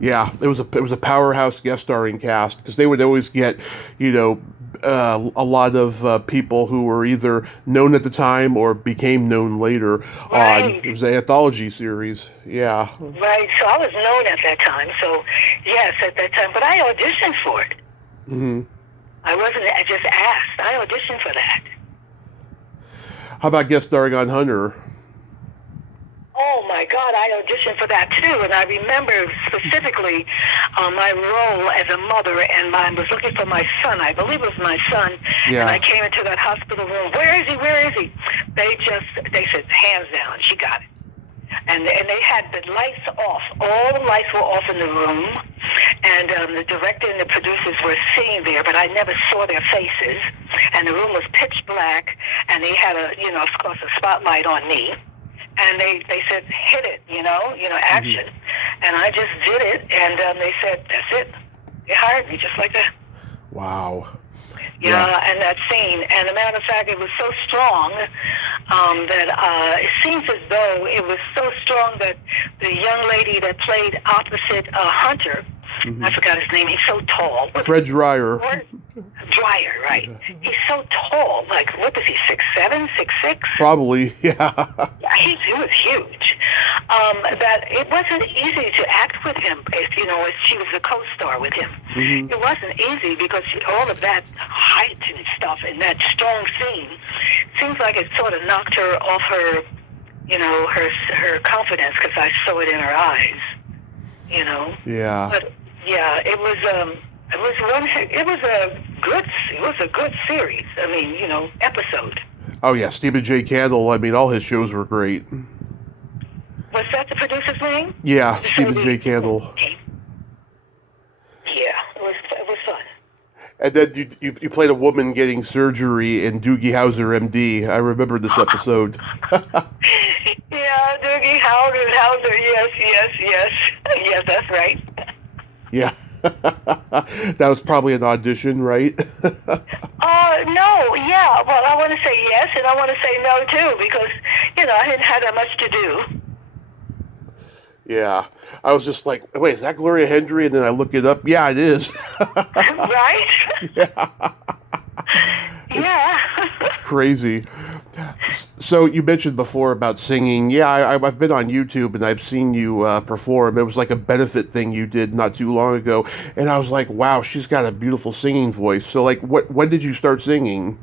Yeah, it was a powerhouse guest starring cast because they would always get, a lot of people who were either known at the time or became known later on. It was an anthology series. Yeah. Right. So I was known at that time. So yes, at that time, but I auditioned for it. Mm-hmm. I just asked. I auditioned for that. How about guest starring on Hunter? Oh my God, I auditioned for that too, and I remember specifically my role as a mother, and I was looking for my son. I believe it was my son. Yeah. And I came into that hospital room. Where is he? Where is he? They said, hands down. She got it. And they had the lights off. All the lights were off in the room, and the director and the producers were sitting there, but I never saw their faces. And the room was pitch black, and they had of course, a spotlight on me. And they said, hit it, action. Mm-hmm. And I just did it, and they said, that's it. They hired me just like that. Wow. Yeah, and that scene. And as a matter of fact, it was so strong that it seems as though it was so strong that the young lady that played opposite Hunter, mm-hmm. I forgot his name, he's so tall. Fred Dreyer. Dreyer, right. Yeah. He's so tall. Like, what is he, 6'7", 6'6"? Probably, yeah. He was huge. That it wasn't easy to act with him, as she was a co-star with him. Mm-hmm. It wasn't easy because all of that height and stuff and that strong scene seems like it sort of knocked her off her, her confidence, because I saw it in her eyes, Yeah. But yeah, it was a good series. I mean, episode. Oh yeah, Stephen J. Candle. I mean, all his shows were great. Was that the producer's name? Yeah, Stephen J. Candle. Yeah, it was fun. And then you played a woman getting surgery in Doogie Howser, M.D. I remember this episode. Yeah, Doogie Howser. Yes, that's right. Yeah. That was probably an audition, right? No, yeah. Well, I want to say yes, and I want to say no, too, because, I didn't have that much to do. Yeah. I was just like, wait, is that Gloria Hendry? And then I look it up. Yeah, it is. Right? Yeah. Yeah. It's crazy. So you mentioned before about singing. Yeah, I've been on YouTube and I've seen you perform. It was like a benefit thing you did not too long ago. And I was like, wow, she's got a beautiful singing voice. So like, when did you start singing?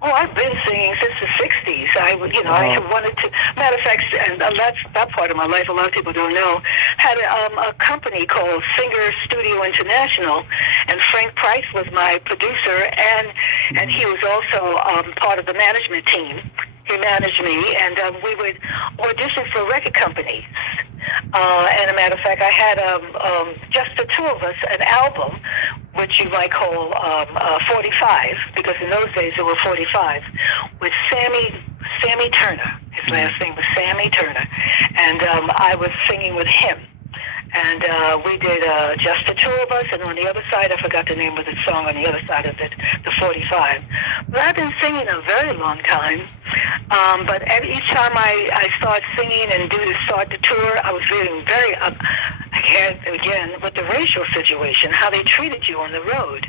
Oh, I've been singing since the 60s. I wanted to, matter of fact, and that's that part of my life a lot of people don't know, had a company called Singer Studio International, and Frank Price was my producer, and he was also part of the management team. He managed me, and we would audition for record companies. And a matter of fact, I had just the two of us, an album, which you might call 45, because in those days there were 45, with Sammy Turner. His last name was Sammy Turner. And I was singing with him. And we did just the two of us, and on the other side, I forgot the name of the song on the other side of it, the 45. But I've been singing a very long time. But each time I start singing and start the tour, I was feeling very, again, with the racial situation, how they treated you on the road.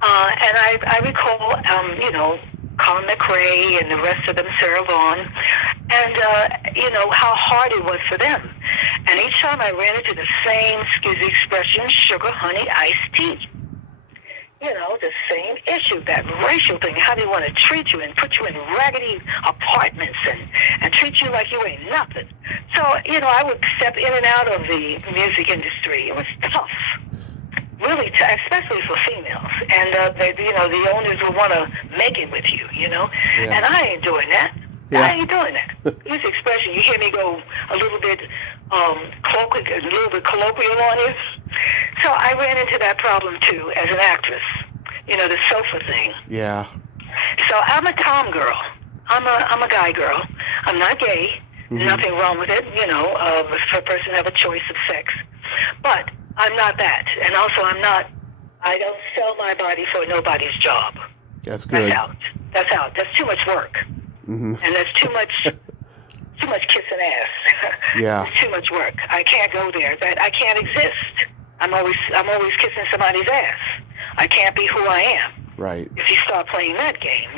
And I recall, Colin McRae and the rest of them, Sarah Vaughan, and, how hard it was for them. And each time I ran into the same, excuse the expression, sugar, honey, iced tea. the same issue, that racial thing, how they want to treat you and put you in raggedy apartments and treat you like you ain't nothing. So, I would step in and out of the music industry. It was tough, really tough, especially for females. And, the owners would want to make it with you, Yeah. And I ain't doing that. Yeah. I ain't doing that. Use expression. You hear me go a little bit colloquial on you. So I ran into that problem too as an actress. The sofa thing. Yeah. So I'm a tom girl. I'm a guy girl. I'm not gay. Mm-hmm. Nothing wrong with it. For a person to have a choice of sex. But I'm not that. And also I don't sell my body for nobody's job. That's good. That's out. That's too much work. Mm-hmm. And that's too much kissing ass. Yeah. It's too much work. I can't go there. That I can't exist. I'm always kissing somebody's ass. I can't be who I am. Right. If you start playing that game,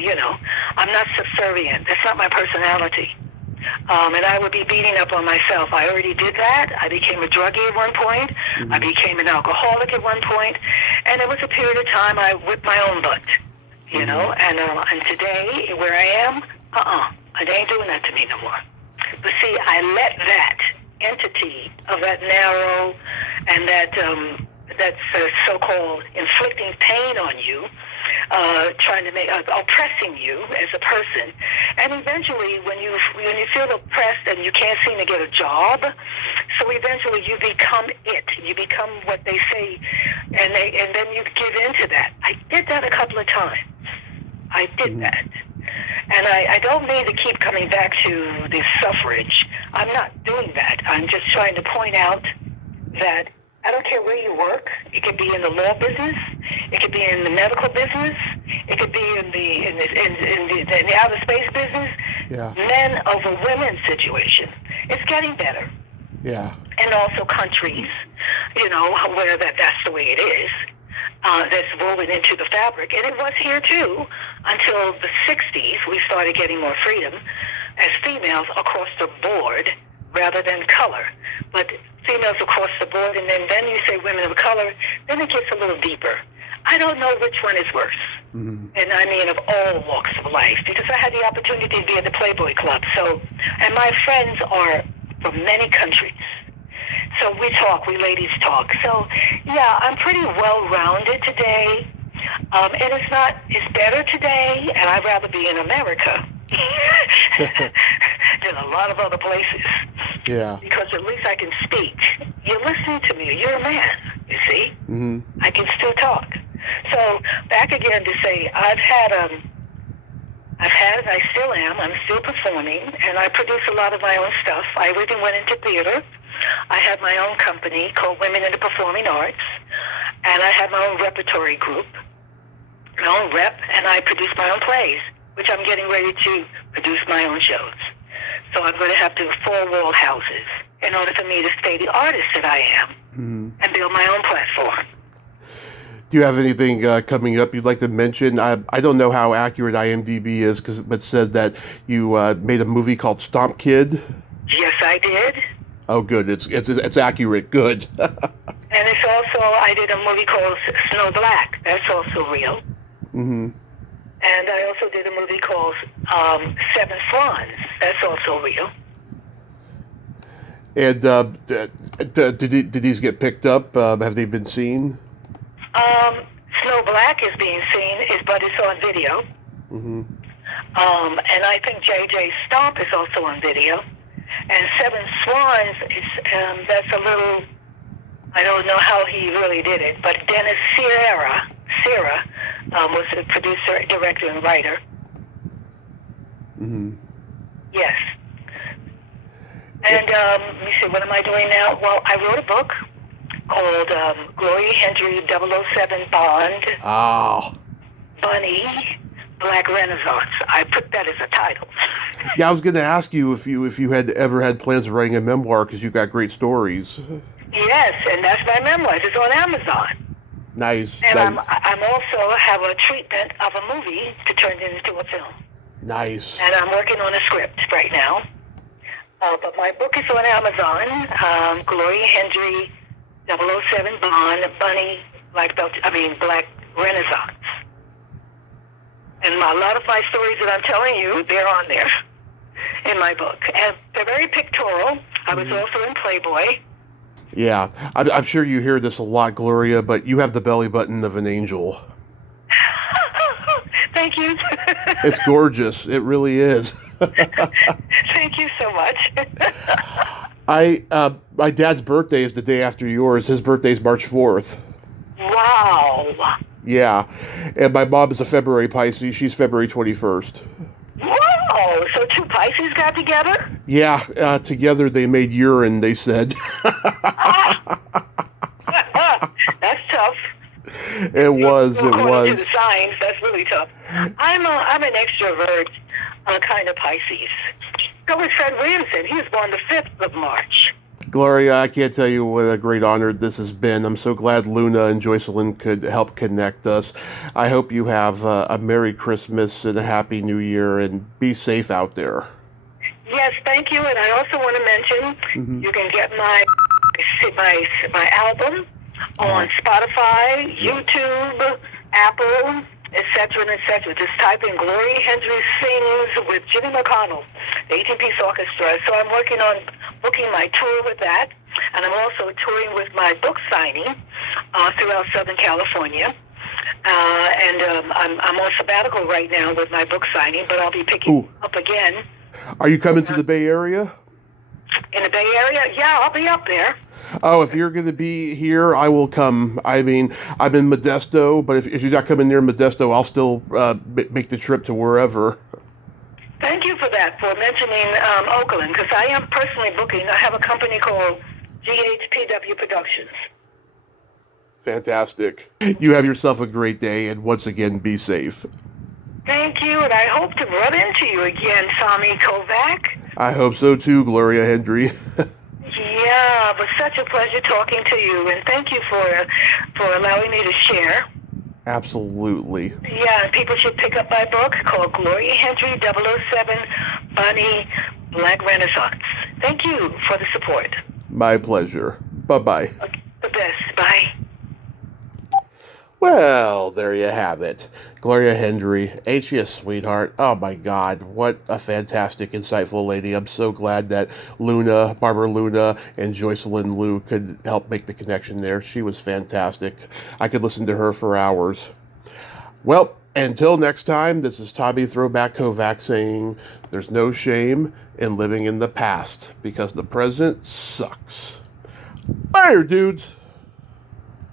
I'm not subservient. That's not my personality. And I would be beating up on myself. I already did that. I became a druggie at one point. Mm-hmm. I became an alcoholic at one point. And there was a period of time I whipped my own butt, Mm-hmm. And today, where I am, it ain't doing that to me no more. But see, I let that entity of that narrow and that's so-called inflicting pain on you, trying to make oppressing you as a person, and eventually when you feel oppressed and you can't seem to get a job, so eventually you become it. You become what they say, and then you give into that. I did that a couple of times. I did that. And I don't mean to keep coming back to the suffrage. I'm not doing that. I'm just trying to point out that I don't care where you work. It could be in the law business. It could be in the medical business. It could be in the outer space business. Yeah. Men over women situation. It's getting better. Yeah. And also countries, where that's the way it is. That's woven into the fabric. And it was here too until the 60s. We started getting more freedom as females across the board rather than color. But females across the board, and then you say women of color, then it gets a little deeper. I don't know which one is worse. Mm-hmm. And I mean of all walks of life, because I had the opportunity to be at the Playboy Club. So, and my friends are from many countries. So we ladies talk. So, yeah, I'm pretty well-rounded today. And it's better today, and I'd rather be in America than a lot of other places. Yeah. Because at least I can speak. You're listening to me. You're a man, you see? Mm-hmm. I can still talk. So, back again to say, I've had, and I still am. I'm still performing, and I produce a lot of my own stuff. I even went into theater. I have my own company called Women in the Performing Arts, and I have my own repertory group, my own rep, and I produce my own plays, which I'm getting ready to produce my own shows. So I'm going to have to four-wall houses in order for me to stay the artist that I am and build my own platform. Do you have anything coming up you'd like to mention? I don't know how accurate IMDb is, but it said that you made a movie called Stomp Kid. Yes, I did. Oh, good. It's accurate. Good. And it's also, I did a movie called Snow Black. That's also real. Mm-hmm. And I also did a movie called Seven Swans. That's also real. And did these get picked up? Have they been seen? Snow Black is being seen, but it's on video. Mm-hmm. And I think J.J. Stomp is also on video. And Seven Swans is that's a little, I don't know how he really did it, but Dennis Sierra was the producer, director, and writer. Mm-hmm. Yes. And let me see, what am I doing now? Well, I wrote a book called Gloria, Hendry, 007 Bond. Oh. Bunny, Black Renaissance. I put that as a title. Yeah, I was going to ask you if you had ever had plans of writing a memoir, because you got great stories. Yes, and that's my memoir. It's on Amazon. Nice. And nice. I'm also have a treatment of a movie to turn into a film. Nice. And I'm working on a script right now. But my book is on Amazon. Gloria Hendry, 007 Bond, Bunny, Black Renaissance. And a lot of my stories that I'm telling you, they're on there in my book. And they're very pictorial. I was also in Playboy. Yeah, I'm sure you hear this a lot, Gloria, but you have the belly button of an angel. Thank you. It's gorgeous. It really is. Thank you so much. My dad's birthday is the day after yours. His birthday's March 4th. Wow. Yeah, and my mom is a February Pisces. She's February 21st. Wow. So two Pisces got together? Yeah, together they made urine, they said. That's tough. It was. According to the signs, that's really tough. I'm an extrovert kind of Pisces. So was Fred Williamson. He was born the 5th of March. Gloria, I can't tell you what a great honor this has been. I'm so glad Luna and Joycelyn could help connect us. I hope you have a Merry Christmas and a Happy New Year, and be safe out there. Yes, thank you. And I also want to mention you can get my album on Spotify, YouTube, Apple, etc. and etc. Just type in Gloria Hendry Sings with Jimmy McConnell, the 18-piece orchestra. So I'm working on booking my tour with that, and I'm also touring with my book signing throughout Southern California. I'm on sabbatical right now with my book signing, but I'll be picking up again. Are you coming to the Bay Area? In the Bay Area? Yeah, I'll be up there. Oh, if you're going to be here, I will come. I mean, I'm in Modesto, but if you're not coming near Modesto, I'll still make the trip to wherever. Thank you for that, for mentioning Oakland, because I am personally booking. I have a company called GHPW Productions. Fantastic. You have yourself a great day, and once again, be safe. Thank you, and I hope to run into you again, Tommy Kovac. I hope so too, Gloria Hendry. Yeah, it was such a pleasure talking to you, and thank you for allowing me to share. Absolutely. Yeah, people should pick up my book called Gloria Hendry 007 Bunny Black Renaissance. Thank you for the support. My pleasure. Bye-bye. Okay, the best. Bye. Well, there you have it. Gloria Hendry. Ain't she a sweetheart? Oh my God, what a fantastic, insightful lady. I'm so glad that Barbara Luna, and Joycelyn Liu could help make the connection there. She was fantastic. I could listen to her for hours. Well, until next time, this is Tommy Throwback Kovac saying there's no shame in living in the past because the present sucks. Later, dudes.